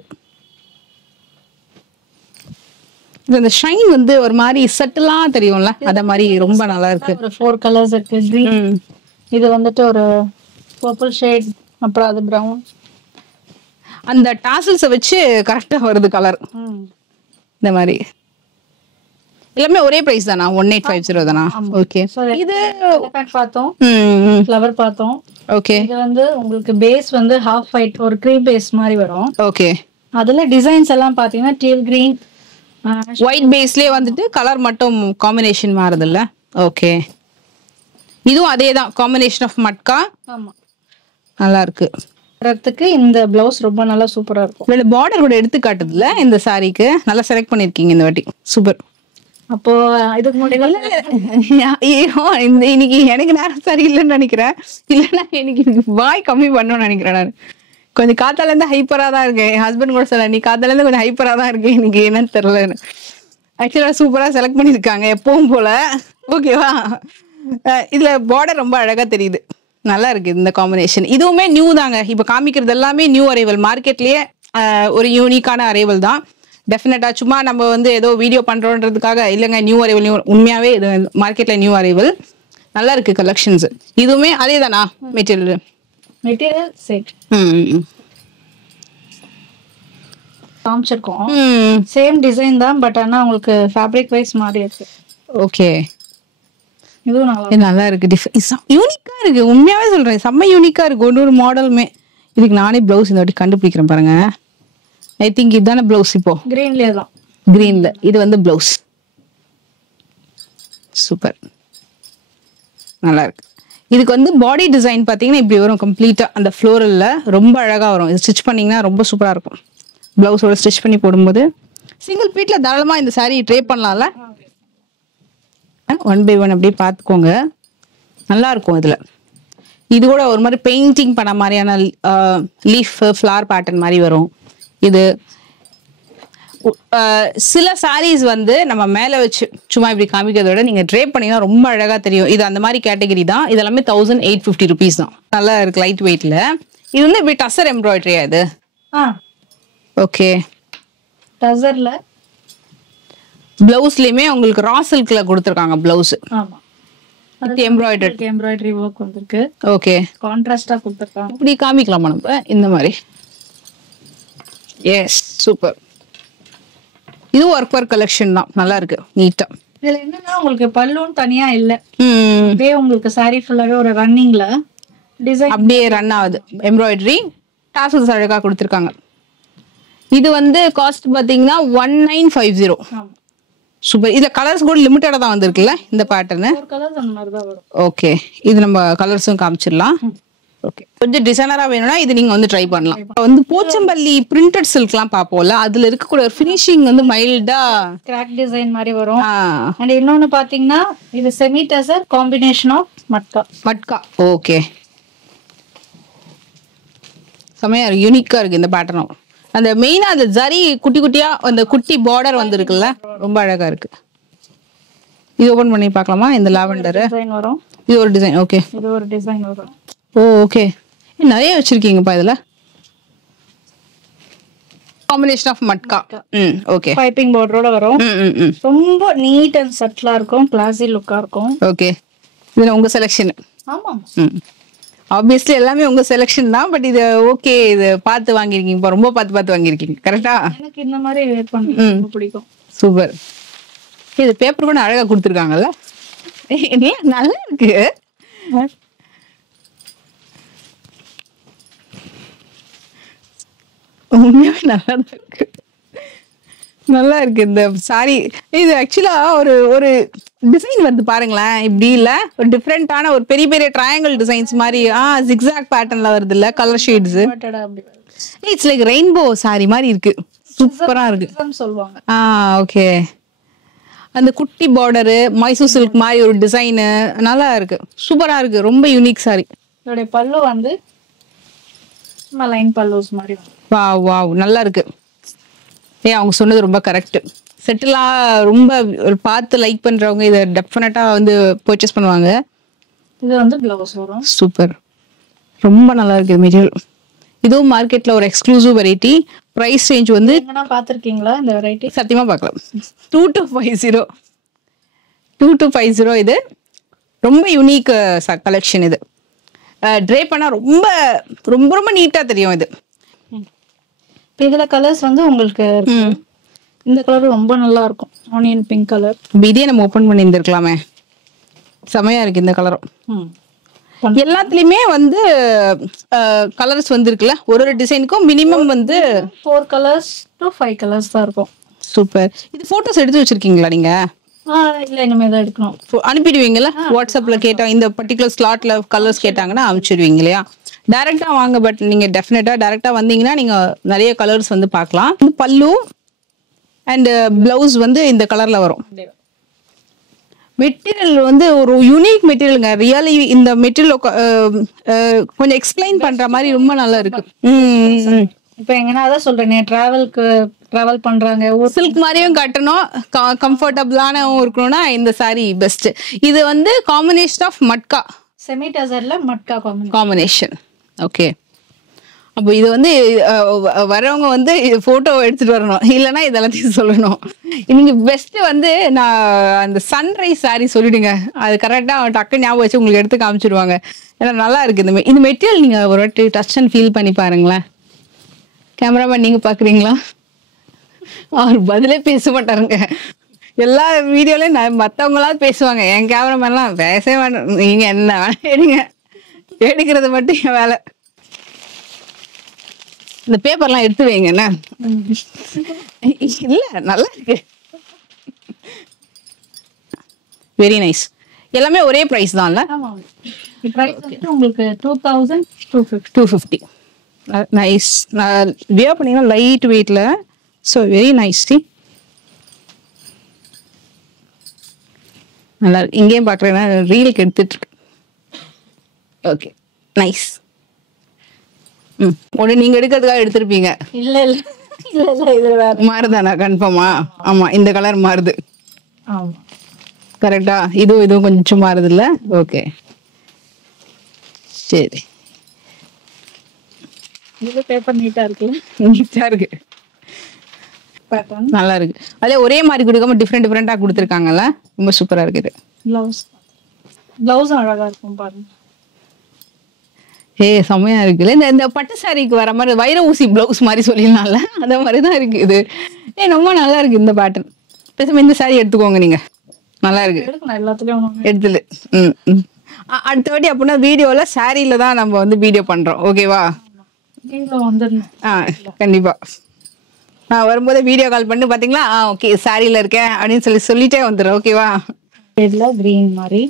இந்த ஷைன் வந்து ஒரு மாதிரி சட்டலா தெரியும்ல, அத மாதிரி ரொம்ப நல்லா இருக்கு. ஒரு 4 கலர்ஸ் இருக்கு. கிரீன், இது வந்துட்டு ஒரு பர்பிள் ஷேட், அப்புறம் அது பிரவுன். அந்த டாசல்ஸை வச்சு கரெக்டா வருது கலர். இந்த மாதிரி எல்லாமே ஒரே பிரைஸ் தானா? 1850 தானா? ஓகே. இது பார்த்தோம், ஃப்ளவர் பார்த்தோம். ஓகே. இது வந்து உங்களுக்கு பேஸ் வந்து ஹாஃப் ஒயிட், ஒரு க்ரீம் பேஸ் மாதிரி வரும். ஓகே. அதுல டிசைன்ஸ் எல்லாம் பாத்தீங்கன்னா டீல் கிரீன், ஒயிட் பேஸ்லயே வந்துட்டு கலர் மட்டும் காம்பினேஷன் மாறுது இல்ல? ஓகே. இதுவும் அதேதான், காம்பினேஷன் ஆஃப் மட்கா. ஆமா, நல்லா இருக்கு. இந்த பிளவுஸ் ரொம்ப நல்லா சூப்பரா இருக்கும். இல்ல பார்டர் கூட எடுத்து காட்டுதுல இந்த சாரிக்கு. நல்லா செலக்ட் பண்ணிருக்கீங்க இந்த வாட்டி. சூப்பர். அப்போ இதுக்கு முடியல இன்னைக்கு எனக்கு நேரம் சரி இல்லைன்னு நினைக்கிறேன். இல்லைன்னா இன்னைக்கு வாய் கம்மி பண்ணணும்னு நினைக்கிறேன். நான் கொஞ்சம் காத்தால இருந்து ஹைப்பரா தான் இருக்கேன். என் ஹஸ்பண்ட் கூட சொல்ல, நீ காத்தால இருந்து கொஞ்சம் ஹைப்பரா தான் இருக்கேன் இன்னைக்கு, என்னன்னு தெரியலன்னு. ஆக்சுவலா சூப்பரா செலக்ட் பண்ணிருக்காங்க எப்பவும் போல. ஓகேவா? இதுல பார்டர் ரொம்ப அழகா தெரியுது, நல்லா இருக்கு இந்த காம்பினேஷன். இதுவுமே நியூ தாங்க. இப்ப காமிக்கிறது எல்லாமே நியூ அரைவல், மார்க்கெட்லயே ஒரு யூனிக்கான அரைவல் தான். டெஃபினட்டா சும்மா நம்ம வந்து ஏதோ வீடியோ பண்றோன்றதுக்காக இல்லைங்க, நியூ அரைவல், உண்மையாவே இது மார்க்கெட்ல நியூ அரைவல். நல்லா இருக்கு கலெக்ஷன்ஸ். இதுவுமே அதே தானா மெட்டீரியல் செட் காமிச்சிருக்கோம். சேம் டிசைன் தான், பட் ஆனா உங்களுக்கு ஃபேப்ரிக் வைஸ் மாறி இருக்கு. ஓகே, இதுவும் நல்லா இருக்கு. யூனிக்கா இருக்கு, உண்மையாவே சொல்றேன், செம்ம யூனிக்கா இருக்கு ஒரு மாடலுமே. இதுக்கு நானே பிளவுஸ் இந்த வாட்டி கண்டுபிடிக்கிறேன் பாருங்க. ஐ திங்க் இதுதானே பிளவுஸ். இப்போ கிரீன்ல தான், கிரீன்ல இது வந்து பிளவுஸ். சூப்பர், நல்லா இருக்கு. இதுக்கு வந்து பாடி டிசைன் பாத்தீங்கன்னா இப்படி வரும் கம்ப்ளீட்டா. அந்த ஃப்ளோரல்ல ரொம்ப அழகா வரும். இது ஸ்டிச் பண்ணீங்கன்னா ரொம்ப சூப்பரா இருக்கும். பிளவுஸோட ஸ்டிச் பண்ணி போடும்போது சிங்கிள் பீட்ல தாராளமா இந்த சாரி ட்ரை பண்ணலாம்ல. 1 by 1 அப்படியே பார்த்துக்கோங்க, நல்லா இருக்கும். இதுல இது கூட ஒரு மாதிரி பெயிண்டிங் பண்ண மாதிரியான லீஃப் ஃப்ளவர் பேட்டர்ன் மாதிரி வரும். இது சில சாரீஸ் வந்து நம்ம மேல வச்சு சும்மா இப்படி காமிக்கிறத விட நீங்க ட்ரேப் பண்ணீங்கன்னா ரொம்ப அழகா தெரியும். இது அந்த மாதிரி கேட்டகரி தான். இது எல்லாமே 1850 rupees தான். நல்லா இருக்கு, லைட் வெயிட்ல. இது வந்து இப்படி டசர் எம்ப்ராய்டரியா இது? ஓகே, டசர்ல பிளவுஸ்லயுமே உங்களுக்கு ரா சில்க்ல கொடுத்துருக்காங்க பிளவுஸ். ஆமா, எம்ப்ராய்டரி வொர்க் வந்திருக்கு. ஓகே, கான்ட்ராஸ்டா கொடுத்திருக்காங்க. இப்படி காமிக்கலாமா நம்ம இந்த மாதிரி? Yes, super. இது ஒர்க் கலெக்ஷன் தான், நல்லா இருக்கு, நீட்டா. இதுல என்னன்னா உங்களுக்கு பல்லுன்னு தனியா இல்ல, அப்படியே உங்களுக்கு சாரி ஃபுல்லாவே ஒரு ரன்னிங்ல டிசைன் அப்படியே ரன் ஆகுது. எம்ப்ராய்டரி டாசல்ஸ் அழகா கொடுத்துருக்காங்க. இது வந்து காஸ்ட் பாத்தீங்கன்னா 1950. சூப்பர். இதுல கலர்ஸ் கூட லிமிட்டடா தான் வந்திருக்குல்ல இந்த பேட்டர்ன். ஓகே, இது நம்ம கலர்ஸும் காமிச்சிடலாம். ஓகே, கொஞ்சம் டிசைனரா வேணும்னா இது நீங்க வந்து ட்ரை பண்ணலாம். வந்து போச்சம்பள்ளி பிரிண்டட் சில்க்லாம் பாப்போம்ல, அதுல இருக்கக்கூடிய ஒரு ஃபினிஷிங் வந்து மைல்டா கிராக் டிசைன் மாதிரி வரும். அண்ட் இன்னொன்னு பாத்தீங்கன்னா இது semi tussar combination of matka. Okay, செமையா இருக்கு, யூனிக்கா இருக்கு இந்த பேட்டர்னும். அந்த மெயினா அந்த ஜரி குட்டி குட்டியா அந்த குட்டி பார்டர் வந்து இருக்குல்ல, ரொம்ப அழகா இருக்கு. இது ஓபன் பண்ணி பார்க்கலாமா? இந்த லாவெண்டர் டிசைன் வரும். இது ஒரு டிசைன். ஓகே, இது ஒரு டிசைன் வரும். ஓ ஓகே, நிறைய வச்சிருக்கீங்கப்பா இதுல. Combination of matka. Okay, piping பார்டரோட வரும். ரொம்ப நீட் அண்ட் சட்டிலா இருக்கும், கிளாசி லுக்கா இருக்கும். ஓகே, இதுல உங்க செலக்ஷன். ஆமா, ஆப்வியஸ்லி எல்லாமே உங்க செலக்ஷன் தான். பட் இது ஓகே, இது பார்த்து வாங்கிருக்கீங்க, ரொம்ப பார்த்து வாங்கிருக்கீங்க. கரெக்டா? எனக்கு இந்த மாதிரி வேர் பண்ண ரொம்ப பிடிக்கும். சூப்பர். இது பேப்பர் கூட அழகா கொடுத்துருக்காங்கல்ல, நல்லா இருக்கு. உண்மையாவே நல்லா இருக்கு, நல்லா இருக்கு இந்த சாரி. இது ஆக்சுவலா ஒரு டிசைன் வந்து பாருங்களேன், இப்படி இல்ல ஒரு டிஃப்ரெண்டான ஒரு பெரிய பெரிய ட்ரையாங்கிள் டிசைன்ஸ் மாதிரி ஜிக்ஸாக் பேட்டர்ன்ல வருது இல்ல, colour shades. It's like rainbow sorry மாதிரி இருக்கு, சூப்பரா இருக்கு சொல்லுவாங்க. ஓகே, அந்த குட்டி பார்டரு மைசூர் சில்க் மாதிரி ஒரு டிசைனு நல்லா இருக்கு, சூப்பரா இருக்கு, ரொம்ப யூனிக் சாரி. இதோட பல்லு வந்து லைன் பல்லூஸ் மாதிரி. வாவ், நல்லா இருக்கு. அவங்க சொன்னது ரொம்ப கரெக்ட். செட்டிலா ரொம்ப பார்த்து லைக் பண்றவங்க இதை டெஃபினட்டா வந்து பர்ச்சேஸ் பண்ணுவாங்க. இது வந்து பிளவுஸ் வரும். சூப்பர், ரொம்ப நல்லா இருக்கு மெட்டீரியல். இதுவும் மார்க்கெட்ல ஒரு எக்ஸ்க்ளூசிவ் வெரைட்டி. பிரைஸ் ரேஞ்ச் வந்து பாத்திருக்கீங்களா இந்த வெரைட்டி? சத்தியமா பார்க்கலாம். 2250. இது ரொம்ப யூனிக் கலெக்ஷன். இது ட்ரே பண்ணா ரொம்ப ரொம்ப ரொம்ப நீட்டா தெரியும். இது இதுல கலர்ஸ் வந்து உங்களுக்கு இந்த கலர் ரொம்ப நல்லா இருக்கும், ஆனியன் பிங்க் கலர். இதே நம்ம ஓபன் பண்ணி இருந்திருக்கலாமே, செமையா இருக்கு இந்த கலரும். எல்லாத்துலயுமே வந்து கலர்ஸ் வந்துருக்குல்ல, ஒரு டிசைனுக்கும் மினிமம் வந்து 4 colors to 5 colors தான் இருக்கும். சூப்பர். இது போட்டோஸ் எடுத்து வச்சிருக்கீங்களா நீங்க? இல்ல, இனிமே தான் எடுக்கணும். அனுப்பிடுவீங்கல்ல வாட்ஸ்அப்ல கேட்டா, இந்த பர்டிகுலர் ஸ்லாட்ல கலர்ஸ் கேட்டாங்கன்னா அனுப்பிச்சிடுவீங்க இல்லையா? டைரக்டா வாங்க, பட் நீங்க டெஃபினட்டா டைரக்டா வந்தீங்கன்னா நீங்க நிறைய கலர்ஸ் வந்து பார்க்கலாம். பல்லு அண்ட் பிளவுஸ் வந்து இந்த கலர்ல வரும். மெட்டீரியல் வந்து ஒரு யூனிக் மெட்டீரியலுங்க. ரியலி இந்த மெட்டீரியல் கொஞ்சம் எக்ஸ்பிளைன் பண்ற மாதிரி ரொம்ப நல்லா இருக்கு. இப்ப எங்கன்னா அதான் சொல்றேன், டிராவல் பண்றாங்க, சில்க் மாதிரியும் கட்டணும், கம்ஃபர்டபுளானவும் இருக்கணும்னா இந்த சாரி பெஸ்ட். இது வந்து காம்பினேஷன் ஆஃப் மட்கா, செமி டசர்ல மட்கா காம்பினேஷன். ஓகே, அப்போ இது வந்து வரவங்க வந்து போட்டோ எடுத்துட்டு வரணும், இல்லைன்னா இதெல்லாத்தையும் சொல்லணும். நீங்க பெஸ்ட் வந்து நான் அந்த சன்ரைஸ் சாரி சொல்லிடுங்க, அது கரெக்டா டக்கு ஞாபகம் வச்சு உங்களுக்கு எடுத்து காமிச்சிடுவாங்க. ஏன்னா நல்லா இருக்கு இந்த மெட்டீரியல். நீங்க ஒரு வாட்டி டச் அண்ட் ஃபீல் பண்ணி பாருங்களேன். கேமராமேன் நீங்க பாக்குறீங்களா? அவர் பதிலே பேச மாட்டாருங்க. எல்லா வீடியோலயும் மத்தவங்களாவது பேசுவாங்க, என் கேமராமேன்லாம் பேசவே வேண்டாம். நீங்க என்ன வேணா எடுங்க, எடுக்கிறது மட்டும் என் வேலை. இந்த பேப்பர்லாம் எடுத்து வைங்க. என்ன இல்ல நல்லா இருக்கு, வெரி நைஸ். எல்லாமே ஒரே பிரைஸ் தான் இல்ல? உங்களுக்கு 2250. நைஸ். நான் வியர் பண்ணீங்கன்னா லைட் வெயிட்ல, ஸோ வெரி நைஸ். நல்லா இருக்கு. இங்கேயும் பார்க்குறேன்னா ரீலுக்கு எடுத்துட்டு இருக்கு. Okay nice. உடனே நீங்க எடுக்கிறதுக்காக எடுத்திருப்பீங்க. இல்ல இல்ல இல்ல இல்ல இது வேற மாறுதானா? கன்ஃபார்மா? ஆமா, இந்த கலர் மாறுது. ஆமா கரெக்டா? இதுவும் கொஞ்சம் மாறுது இல்ல? ஓகே சரி. இது பேப்பர் நீட்டா இருக்கு. நீட்டா இருக்கு, நல்லா இருக்கு. அதே ஒரே மாதிரி கொடுக்காம டிஃப்ரெண்டா கொடுத்துருக்காங்கல்ல, ரொம்ப சூப்பரா இருக்குது. பிளவுஸ் அழகா இருக்கும் பாருங்க. செம்மையா இருக்குல்ல. இந்த பட்டு சாரிக்கு வர மாதிரி வைர ஊசி பிளவுஸ் மாதிரி சொல்லிடலாம்ல, அந்த மாதிரிதான் இருக்கு இது. ரொம்ப நல்லா இருக்கு இந்த பேட்டர்ன். பேசாம இந்த சாரி எடுத்துக்கோங்க நீங்க, நல்லா இருக்கு. எல்லாத்துலயும் எடுத்துல அடுத்த வாட்டி அப்படின்னா வீடியோல சாரியில தான் நம்ம வந்து வீடியோ பண்றோம், ஓகேவா? கண்டிப்பா. நான் வரும்போது வீடியோ கால் பண்ணி பாத்தீங்களா, ஓகே சாரியில இருக்கேன் அப்படின்னு சொல்லிட்டே வந்துடுறேன், ஓகேவா? கிரீன் மாதிரி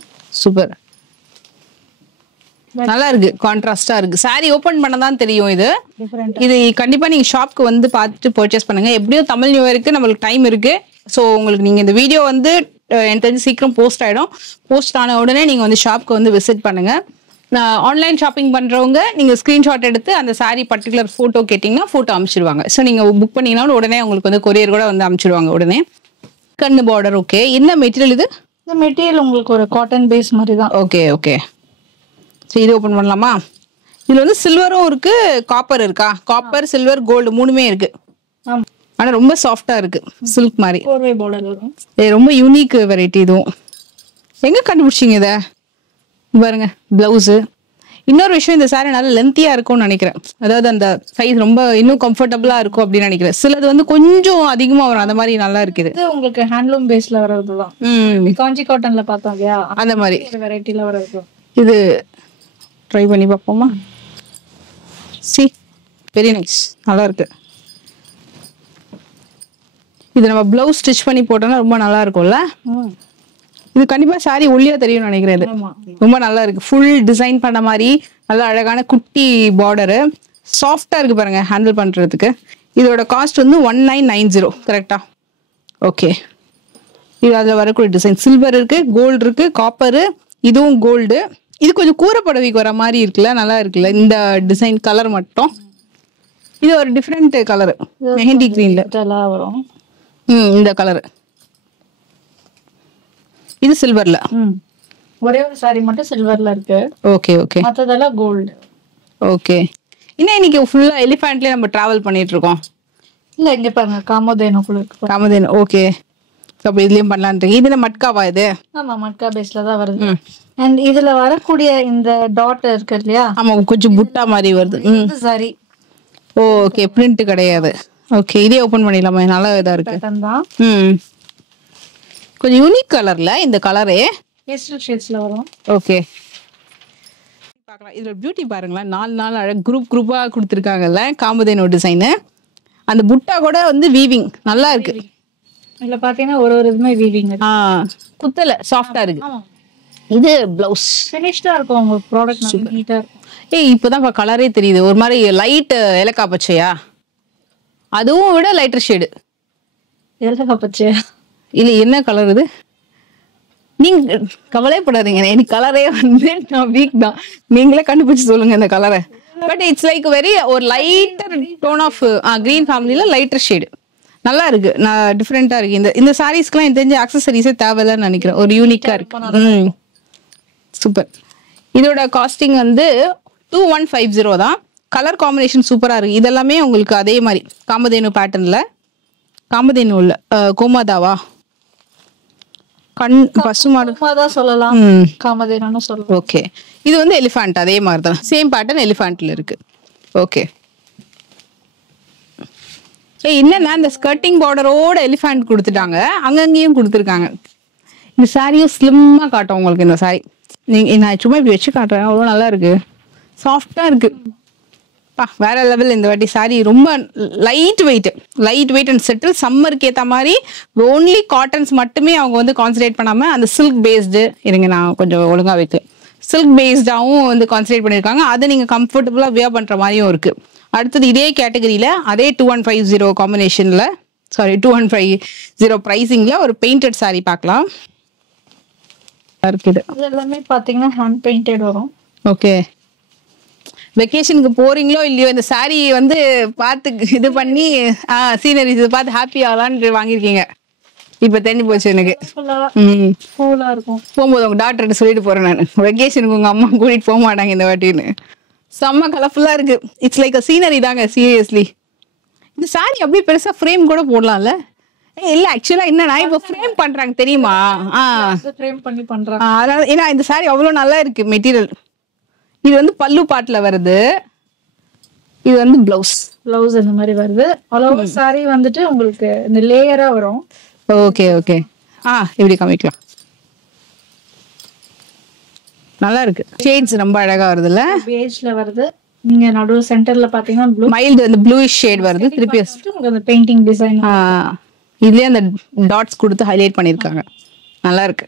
சூப்பர், நல்லா இருக்கு, கான்ட்ராஸ்டா இருக்கு. சாரி ஓபன் பண்ணதான் தெரியும் இது. இது கண்டிப்பா நீங்க ஷாப்க்கு வந்து பார்த்துட்டு பர்ச்சேஸ் பண்ணுங்க. எப்படியும் தமிழ் நியூ இயருக்கு நம்மளுக்கு டைம் இருக்கு. ஸோ உங்களுக்கு நீங்க இந்த வீடியோ வந்து எனக்கு தெரிஞ்சு சீக்கிரம் போஸ்ட் ஆயிடும். போஸ்ட் ஆன உடனே நீங்க வந்து ஷாப்க்கு வந்து விசிட் பண்ணுங்க. ஆன்லைன் ஷாப்பிங் பண்றவங்க நீங்க ஸ்கிரீன்ஷாட் எடுத்து அந்த சாரி பர்டிகுலர் போட்டோ கேட்டீங்கன்னா போட்டோ அனுப்பிச்சிடுவாங்க. ஸோ நீங்க புக் பண்ணீங்கன்னா உடனே உங்களுக்கு வந்து கொரியர் கூட வந்து அனுப்பிச்சிடுவாங்க உடனே. கண்ணு பார்டர் ஓகே. என்ன மெட்டீரியல் இது? இந்த மெட்டீரியல் உங்களுக்கு ஒரு காட்டன் பேஸ் மாதிரி தான். Okay okay. சரி, இது ஓபன் பண்ணலாமா? இதுல வந்து சில்வரும் இருக்கு, காப்பர் இருக்கா? காப்பர், சில்வர், கோல்டு மூணுமே இருக்கு. ஆனா ரொம்ப சாஃப்டா இருக்கு, சில்க் மாதிரி. ரொம்ப யூனிக் வெரைட்டி இதுவும். எங்க கண்டுபிடிச்சிங்க இத? பாருங்க பிளவுஸ். இன்னொரு விஷயம், இந்த சாரி நல்லா லென்த்தியா இருக்கும்னு நினைக்கிறேன். அதாவது அந்த சைஸ் ரொம்ப இன்னும் கம்ஃபர்டபுளா இருக்கும் அப்படின்னு நினைக்கிறேன். சிலது வந்து கொஞ்சம் அதிகமா வரும், அந்த மாதிரி நல்லா இருக்குது. இது உங்களுக்கு ஹேண்ட்லூம் பேஸ்ல வரதுதான். காஞ்சி காட்டன்ல பார்த்தோம் இல்லையா, அந்த மாதிரி வெரைட்டில வரது. இது ட்ரை பண்ணி பார்ப்போமா? சி வெரி நைஸ், நல்லா இருக்கு. இது நம்ம பிளவுஸ் ஸ்டிச் பண்ணி போட்டோம்னா ரொம்ப நல்லா இருக்கும்ல. இது கண்டிப்பா சாரி ஒல்லியா தெரியும்னு நினைக்கிறேன். இது ரொம்ப நல்லா இருக்கு, ஃபுல் டிசைன் பண்ண மாதிரி நல்ல அழகான குட்டி பார்டரு, சாஃப்டா இருக்கு பாருங்க ஹேண்டில் பண்றதுக்கு. இதோட காஸ்ட் வந்து 1990 கரெக்டா? ஓகே. இது அதுல வரக்கூடிய டிசைன் சில்வர் இருக்கு, கோல்டு இருக்கு, காப்பரு, இதுவும் கோல்டு. இது கொஞ்சம் கூரை புடவைக்கு வர மாதிரி இருக்குல்ல, நல்லா இருக்குல்ல இந்த டிசைன். கலர் மட்டும் இது ஒரு டிஃப்ரெண்ட் கலர், மெஹந்தி கிரீன்ல வரும். இந்த கலர். இது சில்வர்ல. ஒரே ஒரு சாரி மட்டும் சில்வர்ல இருக்கு. Okay okay. மத்ததெல்லாம் கோல்டு. ஓகே. இன்னைக்கு ஃபுல்லா எலிஃபண்ட்லயே நம்ம டிராவல் பண்ணிட்டு இருக்கோம். இல்ல இங்க பாருங்க காமதேனுக்குள்ள இருக்கு. காமதேனு ஓகே. அப்ப இதுலயும் பண்ணலாம்ன்றீங்க. இதுல மட்காவா இது? ஆமா, மட்கா பேஸ்ல தான் வருது. அண்ட் இதுல வரக்கூடிய இந்த டாட் இருக்கு இல்லையா, ஆமா கொஞ்சம் புட்டா மாதிரி வருது. சாரி. ஓகே, பிரிண்ட் கிடையாது. ஓகே, இதே ஓபன் பண்ணிடலாமா? நல்லா இதா இருக்கு. கொஞ்சம் யூனிக் கலர்ல இந்த கலரே பேஸ்டல் ஷேட்ஸ்ல வரும். ஓகே, பார்க்கலாம். இதுல பியூட்டி பாருங்களேன், 4 அழகு குரூப்பா கொடுத்துருக்காங்கல்ல காமதேனு டிசைனு. அந்த புட்டா கூட வந்து வீவிங் நல்லா இருக்கு. இதுல பாத்தீங்கன்னா ஒரு இதுமே வீவிங். குத்தல, சாஃப்டா இருக்கு. இது பிளவுஸ் ஃபினிஷ்டா இருக்கும். உங்க ப்ராடக்ட் நல்லா நீட்டா இருக்கும். இப்பதான் கலரே தெரியுது, ஒரு மாதிரி லைட் ஏலக்காய் பச்சையா, அதுவும் விட லைட்டர் ஷேடு. ஏலக்காய் பச்சையா இல்ல என்ன கலர் இது? நீங்க கவலைப்படாதீங்க, எனக்கு கலரே வந்து நான் வீக் தான். நீங்களே கண்டுபிடிச்சு சொல்லுங்க இந்த கலரை. பட் இட்ஸ் லைக் வெரி ஒரு லைட்டர் டோன் ஆஃப் கிரீன் ஃபேமிலில லைட்டர் ஷேடு. நல்லா இருக்கு, நான் டிஃப்ரெண்டா இருக்கு. இந்த சாரீஸ்க்குலாம் எனக்கு தெரிஞ்ச ஆக்சசரிஸே தேவையில்லைன்னு நினைக்கிறேன், ஒரு யூனிக்கா இருக்கு. சூப்பர். இதோட காஸ்டிங் வந்து 2150 தான். கலர் காம்பினேஷன் சூப்பரா இருக்கு. இதெல்லாமே உங்களுக்கு அதே மாதிரி காமதேனு பேட்டர்ன்ல, காமதேனு உள்ள கோமாதாவா கண் பசுமாடு சொல்லலாம், காமதேனு சொல்லலாம். ஓகே, இது வந்து எலிஃபண்ட் அதே மாதிரி தான், சேம் பேட்டர்ன் எலிஃபண்ட்ல இருக்கு. ஓகே, என்னன்னா இந்த ஸ்கர்ட்டிங் பார்டரோட எலிஃபண்ட் கொடுத்துட்டாங்க, அங்கங்கேயும் கொடுத்துருக்காங்க. இந்த சாரியும் ஸ்லிம்மா காட்டும் உங்களுக்கு. இந்த சாரி நான் சும்மா இப்படி வச்சு காட்டுறேன், அவ்வளோ நல்லா இருக்கு, சாஃப்டா இருக்கு. வேற லெவல் இந்த வாட்டி சாரி. ரொம்ப லைட் வெயிட் அண்ட் செட்டில். சம்மருக்கு ஏற்ற மாதிரி ஓன்லி காட்டன்ஸ் மட்டுமே அவங்க வந்து கான்சன்ட்ரேட் பண்ணாம அந்த சில்க் பேஸ்டு, இருங்க நான் கொஞ்சம் ஒழுங்கா வைக்க, சில்க் பேஸ்டாவும் வந்து கான்சன்ட்ரேட் பண்ணியிருக்காங்க. அதை நீங்க கம்ஃபர்டபுளா வியர் பண்ற மாதிரியும் இருக்கு. அடுத்தது இதே கேட்டகரியில அதே 2150 காம்பினேஷன்ல, சாரி 2150 பிரைசிங்ல ஒரு பெயிண்டட் சாரி பார்க்கலாம். இருக்குது எல்லாமே பாத்தீங்கன்னா ஹேண்ட் பெயிண்டட் வரும். ஓகே, வெக்கேஷனுக்கு போறீங்களோ இல்லையோ இந்த சாரி வந்து பார்த்து இது பண்ணி சீனரிஸ் பார்த்து ஹாப்பி ஆகலான்னு வாங்கியிருக்கீங்க. இப்ப தெரிஞ்சு போச்சு எனக்கு. இருக்கும் போகும்போது உங்க டாக்டர்கிட்ட சொல்லிட்டு போறேன் நான், வெக்கேஷனுக்கு உங்க அம்மா கூட்டிட்டு போக மாட்டாங்க இந்த வாட்டின்னு. செம்ம கலர்ஃபுல்லா இருக்கு. இட்ஸ் லைக் அ சீனரி தாங்க. சீரியஸ்லி இந்த சாரி அப்படியே பெருசா ஃப்ரேம் கூட போடலாம்ல? இல்ல ஆக்சுவலா என்னன்னா இப்ப ஃப்ரேம் பண்றாங்க தெரியுமா? ஃப்ரேம் பண்ணி பண்றாங்க. அதனால ஏன்னா இந்த சாரி அவ்வளவு நல்லா இருக்கு மெட்டீரியல். இது வந்து பல்லு பாட்டுல வருது, இது வந்து பிளவுஸ் இந்த மாதிரி வருது. ஆல் சாரி வந்துட்டு உங்களுக்கு இந்த லேயரா வரும். ஓகே ஓகே, இப்படி காமிக்கலாம். நல்லா இருக்கு. ஷேட்ஸ் ரொம்ப அழகா வருதுல்ல, பேஜ்ல வருது. நீங்க நடு சென்டர்ல பாத்தீங்கன்னா ப்ளூ, மைல்டு அந்த ப்ளூயிஷ் ஷேட் வருது. திருப்பி உங்களுக்கு அந்த பெயிண்டிங் டிசைன் இதுலயே அந்த டாட்ஸ் கொடுத்து ஹைலைட் பண்ணிருக்காங்க. நல்லா இருக்கு.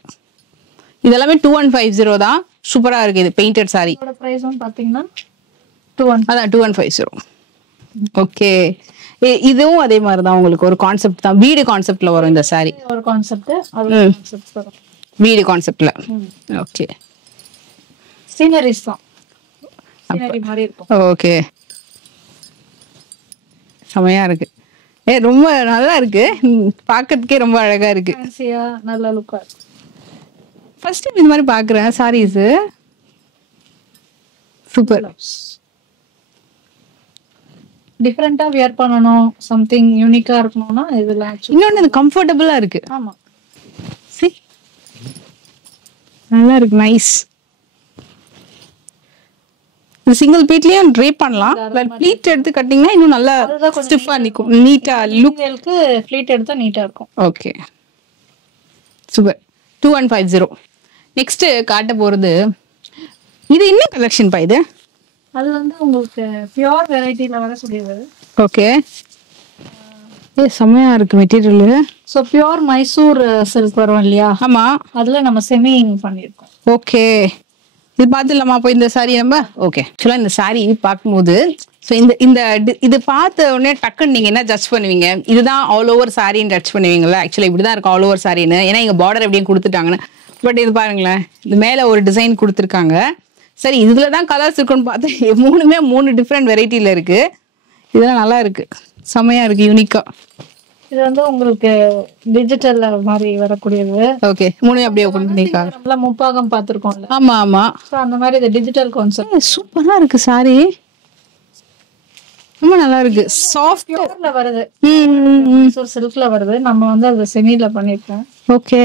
இதெல்லாமே 2150 தான். சூப்பரா இருக்கு. இது பெயிண்டட் சாரி. இதோட பிரைஸும் பாத்தீங்கன்னா 2150. ஓகே, இதுவும் அதே மாதிரி தான். உங்களுக்கு ஒரு கான்செப்ட் தான், வீடு கான்செப்ட்ல வரும் இந்த சாரி. ஒரு கான்செப்ட், அது கான்செப்ட் வரும் வீடு கான்செப்ட்ல. ஓகே, சீனரிஸ் தான், சீனரி மாதிரி இருக்கும். ஓகே, செமையா இருக்கு. ரொம்ப நல்லா இருக்கு, பார்க்கிறதுக்கே ரொம்ப அழகா இருக்கு. ஃபேன்சியா நல்ல லுக்கா இருக்கு. ஃபர்ஸ்ட் டைம் இந்த மாதிரி பாக்குறேன் சாரீஸ். சூப்பர். டிஃபரெண்டா வியர் பண்ணனும், சம்திங் யூனிக்கா இருக்கணும்னா இதெல்லாம். இன்னொன்னு இது கம்ஃபர்ட்டபிளா இருக்கு. ஆமா, see நல்லா இருக்கு, நைஸ். சிங்கிள் பீட்லயும் ட்ரேப் பண்ணலாம். பட் ப்ளீட் எடுத்து கட்டிங்கன்னா இன்னும் நல்லா ஸ்டிஃபா நிக்கும், நீட்டா லுக்க்கு. ப்ளீட் எடுத்தா நீட்டா இருக்கும். Okay, super. 2150. நெக்ஸ்ட் காட்ட போறது இது என்ன கலெக்ஷன் பா? இது அது வந்து உங்களுக்கு பியூர் வெரைட்டில வர சொல்லிடுது. ஓகே, செமையா இருக்கு material. So pure Mysore silk வரும் இல்லையா? ஆமா, அதுல நம்ம செமி பண்ணிருக்கோம். ஓகே, இது பாத்துலாமா அப்போ இந்த சாரி நம்ம? ஓகே, ஆக்சுவலா இந்த சாரி பார்க்கும்போது இது பார்த்த உடனே டக்குன்னு நீங்க என்ன ஜட்ஜ் பண்ணுவீங்க? இதுதான் ஆல் ஓவர் சாரின்னு ஜட்ஜ் பண்ணுவீங்கல்ல? ஆக்சுவலா இப்படிதான் இருக்கும் ஆல் ஓவர் சாரின்னு, ஏன்னா இங்க பார்டர் எப்படியும் கொடுத்துட்டாங்கன்னு. பட் இது பாருங்களேன், இது மேல ஒரு டிசைன் கொடுத்துருக்காங்க. சரி, இதுலதான் கலர்ஸ் இருக்குன்னு பார்த்தா மூணுமே 3 டிஃப்ரெண்ட் வெரைட்டில இருக்கு. இதெல்லாம் நல்லா இருக்கு, செமையா இருக்கு, யூனிக்கா. இது வந்து உங்களுக்கு டிஜிட்டல் மாதிரி வரக்கூடியது. ஓகே, மூணுமே அப்படியே ஓபன் பண்ணிருக்காங்க. நம்மள முப்பாகம் பாத்துறோம்ல? ஆமா ஆமா. சோ அந்த மாதிரி இது டிஜிட்டல் கான்செப்ட். சூப்பரா இருக்கு சாரி, ரொம்ப நல்லா இருக்கு. சாஃப்ட்ல வருது, சில்க்ல வருது. நம்ம வந்து அது செமில பண்ணிருக்கோம். ஓகே,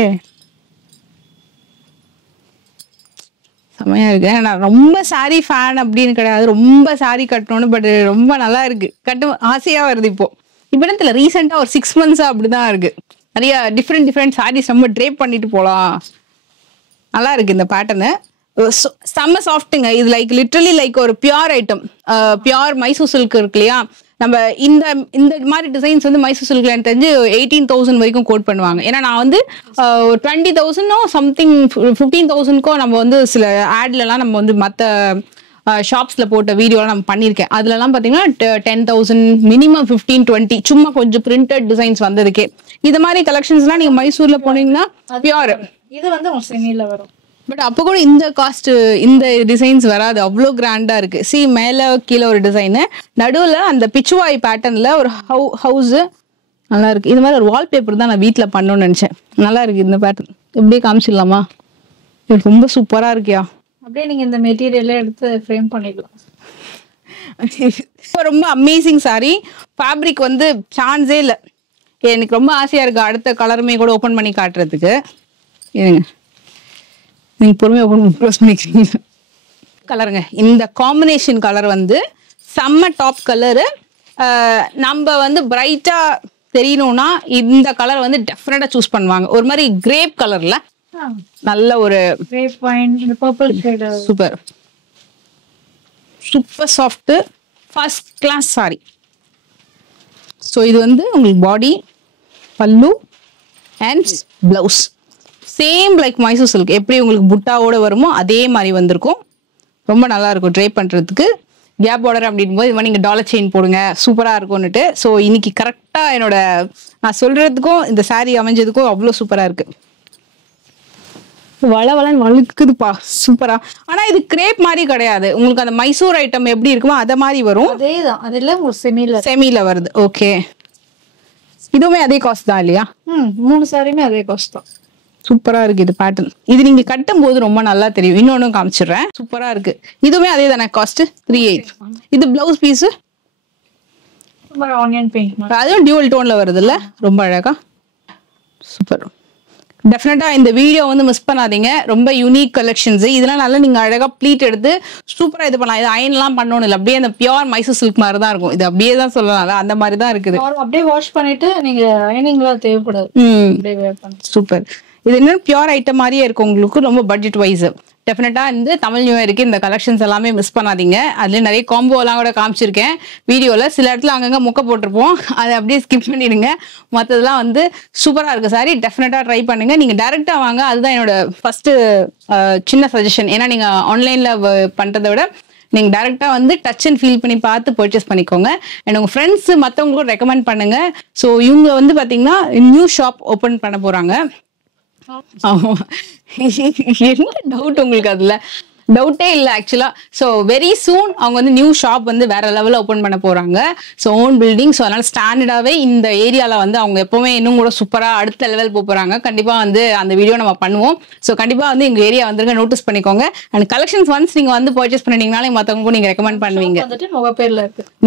செமையா இருக்கு. நான் ரொம்ப சாரி ஃபேன் அப்படின்னு கிடையாது, ரொம்ப சாரி கட்டணும்னு. பட் ரொம்ப நல்லா இருக்கு, கட்ட ஆசையா வருது. இப்போ தெரியல, ரீசெண்டா ஒரு 6 months அப்படிதான் இருக்கு. நிறைய டிஃப்ரெண்ட் சாரீஸ் நம்ம ட்ரேப் பண்ணிட்டு போலாம். நல்லா இருக்கு இந்த பேட்டர்னு, செம்ம சாஃப்ட்டுங்க. இது லைக் லிட்டரலி லைக் ஒரு pure item. Pure Mysore silk இருக்கு இல்லையா? நம்ம இந்த மாதிரி டிசைன்ஸ் வந்து மைசூர் சில்க்ல எனக்கு தெரிஞ்சு 18,000 வரைக்கும் கோட் பண்ணுவாங்க. ஏன்னா நான் வந்து 20,000 சம்திங் 15,000க்கோ நம்ம வந்து சில ஆட்லலாம் நம்ம வந்து மற்ற ஷாப்ஸ்ல போட்ட வீடியோலாம் நம்ம பண்ணியிருக்கேன். அதுலலாம் பார்த்தீங்கன்னா 10,000 மினிமம் 15-20 சும்மா கொஞ்சம் பிரிண்டட் டிசைன்ஸ் வந்ததுக்கே. இது மாதிரி கலெக்ஷன்ஸ்லாம் நீங்க மைசூர்ல போனீங்கன்னா பியூர். இது வந்து செமில வரும். பட் அப்போ கூட இந்த காஸ்ட் இந்த டிசைன்ஸ் வராது, அவ்வளோ கிராண்டா இருக்கு. மேல கீழே ஒரு டிசைனு, நடுவுல அந்த பிச்சுவாய் பேட்டர்ன்ல ஒரு ஹவுஸ் நல்லா இருக்கு. இது மாதிரி ஒரு வால்பேப்பர் தான் நான் வீட்டுல பண்ணணும்னு நினைச்சேன். நல்லா இருக்கு இந்த பேட்டர்ன். எப்படியே காமிச்சிடலாமா? ரொம்ப சூப்பரா இருக்கியா? அப்படியே நீங்க இந்த மெட்டீரியலே எடுத்து ஃப்ரேம் பண்ணிடலாம். ரொம்ப அமேசிங் சாரி. ஃபேப்ரிக் வந்து சான்ஸே இல்லை. எனக்கு ரொம்ப ஆசையா இருக்கு அடுத்த கலருமே கூட ஓப்பன் பண்ணி காட்டுறதுக்கு. இருங்க, நீங்க பொறுமையா ஓப்பன் க்ளோஸ் பண்ணிக்கிறீங்க. கலருங்க, இந்த காம்பினேஷன் கலர் வந்து செம்ம டாப் கலரு. நம்ம வந்து பிரைட்டா தெரியணும்னா இந்த கலர் வந்து டெஃபினட்டா சூஸ் பண்ணுவாங்க. ஒரு மாதிரி கிரேப் கலர்ல நல்ல ஒரு super super soft first class sari. So இது வந்து உங்களுக்கு body, pallu and blouse same like Mysore silk எப்படி உங்களுக்கு புட்டாவோட வருமோ அதே மாதிரி வந்திருக்கும். ரொம்ப நல்லா இருக்கும் ட்ரை பண்றதுக்கு. கேப் பார்டர் அப்படின் போது இது மாதிரி நீங்கள் டாலர் செயின் போடுங்க, சூப்பராக இருக்கும்னுட்டு. ஸோ இன்னைக்கு கரெக்டாக என்னோட நான் சொல்றதுக்கும் இந்த சாரீ அமைஞ்சதுக்கும் அவ்வளோ சூப்பராக இருக்கு. வளவளன்னு வழுக்குதுப்பா, சூப்பரா. ஆனா இது கிரேப் மாதிரி கிடையாது, உங்களுக்கு அந்த மைசூர் ஐட்டம் எப்படி இருக்குமோ அத மாதிரி வரும். அதேதான், அதுல ஒரு செமில வருது. ஓகே, இதுவுமே அதே காஸ்ட் தான் இல்லையா? 3 சாரியுமே அதே காஸ்ட் தான். சூப்பரா இருக்கு இது பேட்டர்ன். இது நீங்க கட்டும் போது ரொம்ப நல்லா தெரியும். இன்னொன்னும் காமிச்சிடுறேன். சூப்பரா இருக்கு. இதுவுமே அதே தானே காஸ்ட்? 3/8. இது பிளவுஸ் பீஸ் ஆனியன் பெயிண்ட், அதுவும் டியூவல் டோன்ல வருது இல்ல, ரொம்ப அழகா சூப்பர். டெஃபினட்டா இந்த வீடியோ வந்து மிஸ் பண்ணாதீங்க. ரொம்ப யூனிக் கலெக்ஷன்ஸ். இதெல்லாம் நல்லா நீங்க அழகா ப்ளீட் எடுத்து சூப்பரா இது பண்ணலாம். இது அயன்லாம் பண்ணணும் இல்லை, அப்படியே அந்த பியூர் மைசூர் சில்க் மாதிரி தான் இருக்கும். இது அப்படியே தான் சொல்லலாம், அந்த மாதிரி தான் இருக்குது. அப்படியே வாஷ் பண்ணிட்டு நீங்க அயனிங்லாம் தேவைப்படாது. சூப்பர். இது என்ன பியூர் ஐட்டம் மாதிரியே இருக்கும் உங்களுக்கு, ரொம்ப பட்ஜெட் வைஸ். டெஃபினட்டா இந்த தமிழ் நியூ இயருக்கு இந்த கலெக்ஷன்ஸ் எல்லாமே மிஸ் பண்ணாதீங்க. அதுல நிறைய காம்போ எல்லாம் கூட காமிச்சிருக்கேன் வீடியோல. சில இடத்துல அங்கங்க முக்க போட்டிருப்போம், அதை அப்படியே ஸ்கிப் பண்ணிடுங்க. மற்றதெல்லாம் வந்து சூப்பரா இருக்கு சாரி. டெஃபினட்டா ட்ரை பண்ணுங்க. நீங்க டைரக்டா வாங்க, அதுதான் என்னோட ஃபர்ஸ்ட் சின்ன சஜஷன். ஏன்னா நீங்க ஆன்லைன்ல பண்றதை விட நீங்க டைரக்டா வந்து டச் அண்ட் ஃபீல் பண்ணி பார்த்து பர்ச்சேஸ் பண்ணிக்கோங்க. அண்ட் உங்க ஃப்ரெண்ட்ஸ் மற்றவங்களுக்கும் ரெக்கமெண்ட் பண்ணுங்க. ஸோ இவங்க வந்து பாத்தீங்கன்னா நியூ ஷாப் ஓபன் பண்ண போறாங்க. என்ன டவுட் உங்களுக்கு? அதுல டவுட்டே இல்லை ஆக்சுவலா. ஸோ வெரி சூன் அவங்க வந்து நியூ ஷாப் வந்து வேற லெவலில் ஓப்பன் பண்ண போறாங்க. So own building. ஸோ அதனால ஸ்டாண்டர்டாவே இந்த ஏரியால வந்து அவங்க எப்பவுமே இன்னும் கூட சூப்பரா அடுத்த லெவல் போறாங்க. கண்டிப்பா வந்து அந்த வீடியோ நம்ம பண்ணுவோம். ஸோ கண்டிப்பா வந்து எங்க ஏரியா வந்துருங்க, நோட்டீஸ் பண்ணிக்கோங்க. அண்ட் கலெக்ஷன்ஸ் ஒன்ஸ் நீங்க வந்து பர்ச்சேஸ் பண்ணிட்டீங்கனாலே மற்றவங்களுக்கும் நீங்க ரெக்கமெண்ட் பண்ணுவீங்க.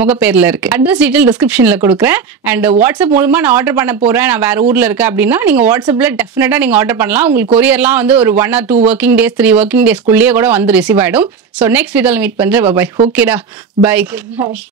முகப்பேர்ல இருக்கு. அட்ரஸ் டீடைல் டிஸ்கிரிப்ஷன்ல கொடுக்குறேன். அண்ட் வாட்ஸ்அப் மூலமா நான் ஆர்டர் பண்ண போறேன், நான் வேற ஊர்ல இருக்கேன் அப்படின்னா நீங்க வாட்ஸ்அப்ல டெஃபினட்டா நீங்க ஆர்டர் பண்ணலாம். உங்களுக்கு கொரியர்லாம் வந்து ஒரு 1 or 2 working days 3 working days குள்ளேயே கூட வந்து ரிசீவ் ஆயிடும். ஸோ நெக்ஸ்ட் வீடியோல மீட் பண்றேன். பை. ஓகேடா, பை.